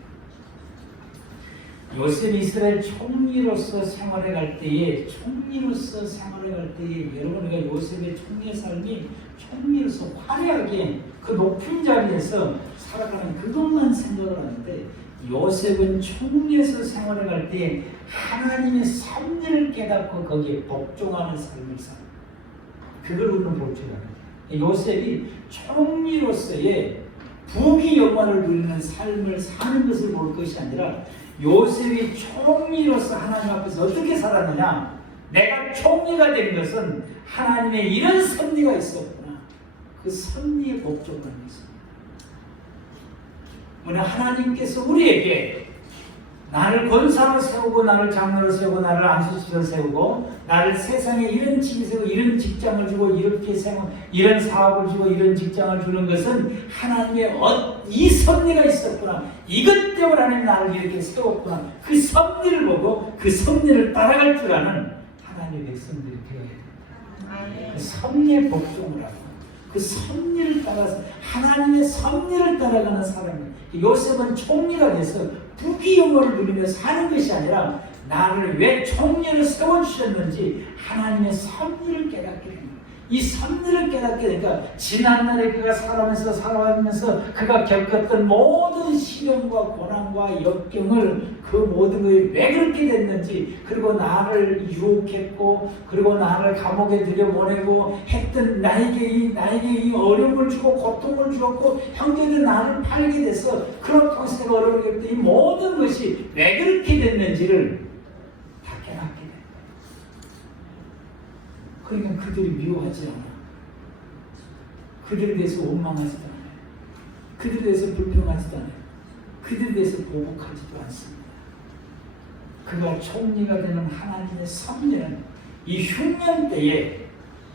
요셉이 이스라엘 총리로서 생활해 갈 때에 여러분 우리가 요셉의 총리의 삶이 총리로서 화려하게 그 높은 자리에서 살아가는 그것만 생각을 하는데 요셉은 총리에서 생활해 갈 때에 하나님의 섭리를 깨닫고 거기에 복종하는 삶을 살아. 그걸 우리는 볼 줄 알아요. 요셉이 총리로서의 부귀 영화를 누리는 삶을 사는 것을 볼 것이 아니라 요셉이 총리로서 하나님 앞에서 어떻게 살았느냐? 내가 총리가 된 것은 하나님의 이런 섭리가 있었구나. 그 섭리에 복종하는 것입니다. 오늘 하나님께서 우리에게 나를 권사로 세우고 나를 장로로 세우고 나를 안수시로 세우고 나를 세상에 이런 집에 세우고 이런 직장을 주고 이렇게 세우고 이런 사업을 주고 이런 직장을 주는 것은 하나님의 이 섭리가 있었구나. 이것 때문에 하나님 나를 이렇게 세웠구나. 그 섭리를 보고 그 섭리를 따라갈 줄 아는 하나님의 백성들이 되어야 됩니다. 그 섭리에 복종을 하고 그 섭리를 따라서 하나님의 섭리를 따라가는 사람이에요. 요셉은 총리가 돼서 부귀 영화를 누리며 사는 것이 아니라 나를 왜 총리를 세워주셨는지 하나님의 섭리를 깨닫게 됩니다. 이 섭리를 깨닫게 되니까 지난날에 그가 살아가면서 그가 겪었던 모든 시련과 고난과 역경을 그 모든 것이 왜 그렇게 됐는지 그리고 나를 유혹했고 그리고 나를 감옥에 들여보내고 했던 나에게 이 어려움을 주고 고통을 주었고 형제들 나를 팔게 돼서 그런 평생 어려움을 겪던 이 모든 것이 왜 그렇게 됐는지를 다 깨닫게 됩니다. 그러니까 그들이 미워하지 않아. 그들에 대해서 원망하지도 않아요. 그들에 대해서 불평하지도 않아요. 그들에 대해서 보복하지도 않습니다. 그가 총리가 되는 하나님의 섭리는 이 흉년 때에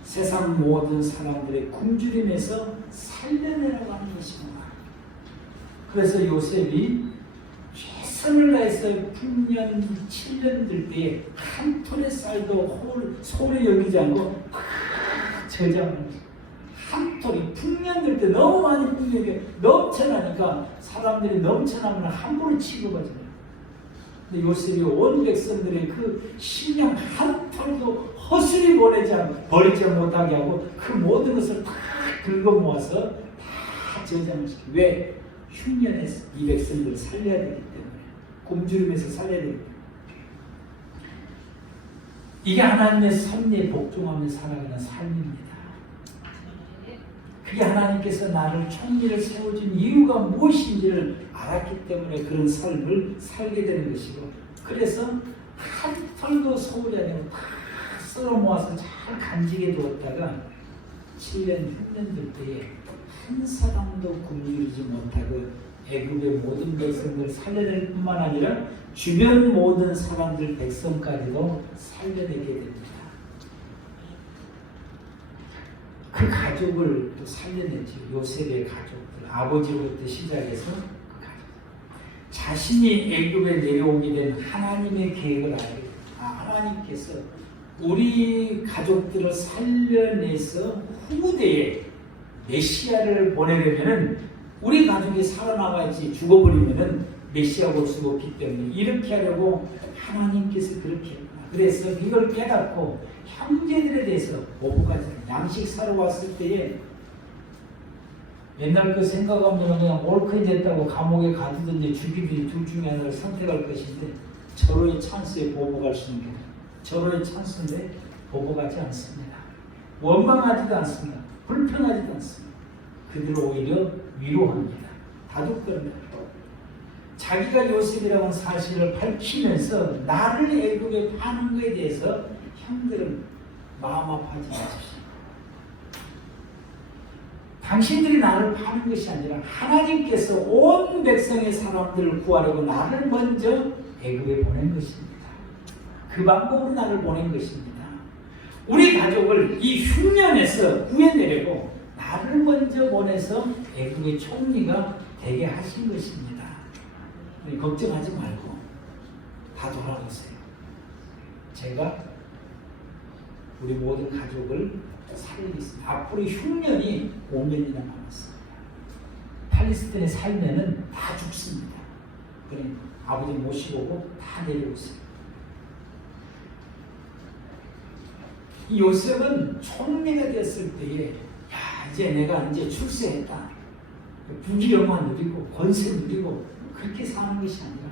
세상 모든 사람들의 굶주림에서 살려내라고 하는 것입니다. 그래서 요셉이 최선을 다해서 6년, 7년 될 때에 한 톨의 쌀도 소홀히 여기지 않고 저장하는 거죠. 한 톨이 풍년 될 때 너무 많이 풍년이 넘쳐나니까 사람들이 넘쳐나면 함부로 취급하잖아요. 근데 요셉이 온 백성들의 그 식량 한 톨도 허술히 버리지 못하게 하고 그 모든 것을 다 긁어 모아서 다 저장을 시켜요. 왜? 흉년에 이 백성들을 살려야 되기 때문에. 굶주림에서 살려야 되기 때문에. 이게 하나님의 섭리에 복종하며 살아가는 삶입니다. 그게 하나님께서 나를 총리를 세워준 이유가 무엇인지를 알았기 때문에 그런 삶을 살게 되는 것이고, 그래서 한 털도 소홀히 아니고 다 쓸어 모아서 잘 간직해 두었다가 7년, 6년 될 때에 한 사람도 굶주리지 못하고 애굽의 모든 백성들 살려낼 뿐만 아니라 주변 모든 사람들 백성까지도 살려내게 됩니다. 그 가족을 또 살려냈죠. 요셉의 가족들, 아버지로부터 시작해서 그 가족. 자신이 애굽에 내려오게 된 하나님의 계획을 알게 됩니다. 하나님께서 우리 가족들을 살려내서 후대에 메시아를 보내려면은 우리 가족이 살아남아야지, 죽어버리면은 메시아가 올 수가 없기 때문에 이렇게 하려고 하나님께서 그렇게 했구나. 그래서 이걸 깨닫고 형제들에 대해서 보고까지 양식 사러 왔을 때에 옛날 그 생각하면 그냥 옳게 됐다고 감옥에 가두든지 죽이든지 둘 중에 하나를 선택할 것인데, 절호의 찬스에 보복할 수 있는 게 절호의 찬스인데 보복하지 않습니다. 원망하지도 않습니다. 불평하지도 않습니다. 그들을 오히려 위로합니다. 다독거립니다. 자기가 요셉이라는 사실을 밝히면서 나를 애굽에 파는 것에 대해서 형들은 마음 아파하지 마십시오. 당신들이 나를 파는 것이 아니라 하나님께서 온 백성의 사람들을 구하려고 나를 먼저 애굽에 보낸 것입니다. 그 방법으로 나를 보낸 것입니다. 우리 가족을 이 흉년에서 구해내려고 나를 먼저 보내서 애굽의 총리가 되게 하신 것입니다. 걱정하지 말고 다 돌아오세요. 제가 우리 모든 가족을 살리겠습니다. 앞으로 흉년이 5년이나 남았습니다. 팔레스틴에 살면은 다 죽습니다. 그러니 아버지 모시고 다 내려오세요. 이 요셉은 총리가 됐을 때에 이제 내가 이제 출세했다. 부귀영화 누리고 권세 누리고 그렇게 사는 것이 아니라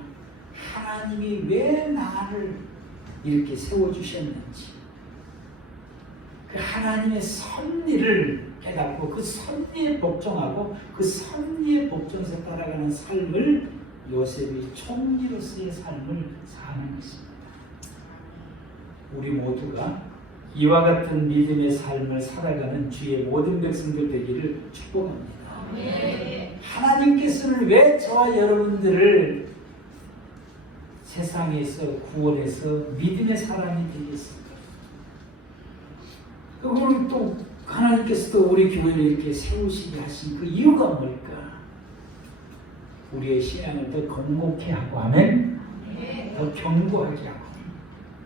하나님이 왜 나를 이렇게 세워주셨는지, 그 하나님의 섭리를 깨닫고 그 섭리에 복종하고 그 섭리에 복종해서 따라가는 삶을 요셉이 총리로서의 삶을 사는 것입니다. 우리 모두가 이와 같은 믿음의 삶을 살아가는 주의 모든 백성들 되기를 축복합니다. 하나님께서는 왜 저와 여러분들을 세상에서 구원해서 믿음의 사람이 되게 했습니까? 그럼 또 하나님께서 또 우리 교회를 이렇게 세우시게 하신 그 이유가 뭘까? 우리의 신앙을 더 건목히 하고, 아멘? 더 견고하게 하고,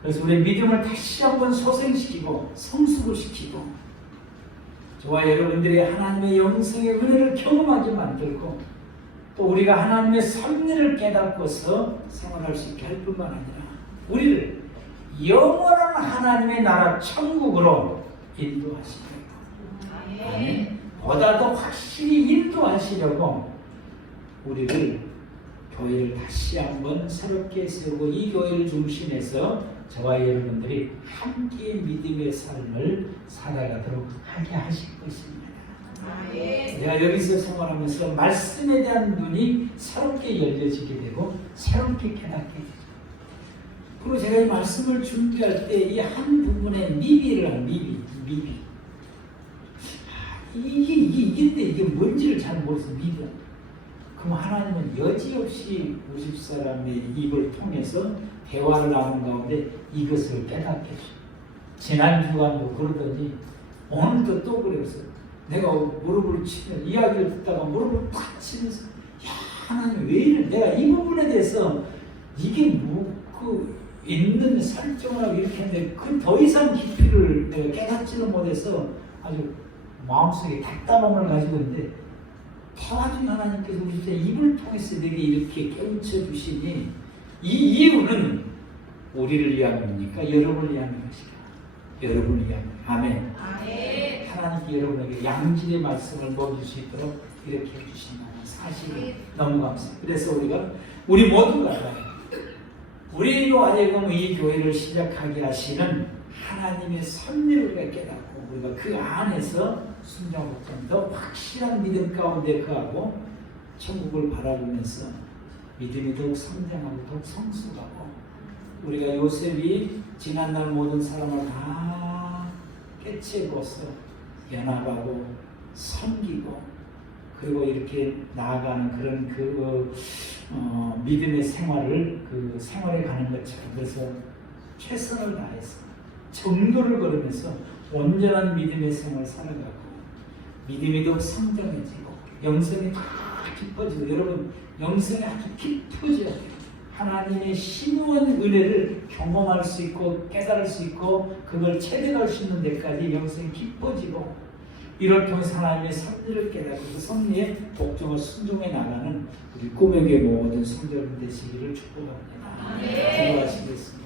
그래서 우리의 믿음을 다시 한번 소생시키고 성숙을 시키고, 저와 여러분들이 하나님의 영성의 은혜를 경험하게 만들고, 또 우리가 하나님의 섭리를 깨닫고서 생활할 수 있게 할 뿐만 아니라 우리를 영원한 하나님의 나라 천국으로 인도하시려고, 아멘. 보다 더 확실히 인도하시려고 우리를, 교회를 다시 한번 새롭게 세우고 이 교회를 중심해서 저와 여러분들이 함께 믿음의 삶을 살아가도록 하게 하실 것입니다. 내가 여기서 생활하면서 말씀에 대한 눈이 새롭게 열려지게 되고 새롭게 깨닫게 되죠. 그리고 제가 이 말씀을 준비할 때 이 한 부분에 미비를 한 미비. 이게 뭔지를 잘 모르겠어. 미비. 그럼 하나님은 여지없이 우리 집사람의 입을 통해서 대화를 나눈 가운데 이것을 깨닫게 해주셔. 지난 주간도 그러더니 오늘도 또 그래서 내가 무릎을 치면, 이야기를 듣다가 무릎을 탁 치면서, 야, 하나님 왜 이래? 내가 이 부분에 대해서 이게 있는 설정을 하고 이렇게 했는데 그 더 이상 깊이를 내가 깨닫지를 못해서 아주 마음속에 답답함을 가지고 있는데, 도와준 하나님께서 우리 진짜 입을 통해서 내게 이렇게 깨우쳐 주시니, 이 이유는 우리를 위함이니까 여러분을 위한 것이다. 여러분을 위함. 아멘. 하나님께 여러분에게 양질의 말씀을 먹일 수 있도록 이렇게 해주신다는 사실을 너무 감사해요. 그래서 우리 모두가 우리로 하여금 이 교회를 시작하게 하시는 하나님의 섭리를 우리가 깨닫고 우리가 그 안에서 순종하고 더 확실한 믿음 가운데 거하고 천국을 바라보면서 믿음이 더욱 성장하고 더욱 성숙하고 우리가 요셉이 지난날 모든 사람을 다 깨치고서 연합하고 섬기고 그리고 이렇게 나아가는 그런 믿음의 생활을 생활해 가는 것처럼 그래서 최선을 다해서 정도를 걸으면서 온전한 믿음의 생활을 살아가고 믿음이 더욱 성장해지고 영성이 더 깊어지고 여러분 영성이 아주 깊어져야 돼요. 하나님의 심오한 은혜를 경험할 수 있고 깨달을 수 있고 그걸 체득할 수 있는 데까지 영성이 깊어지고 이를 통해서 하나님의 섭리를 깨닫고 그 섭리에 복종과 순종해 나가는 우리 꿈에게 모든 성도들 되시기를 축복합니다. 기도하시겠습니다.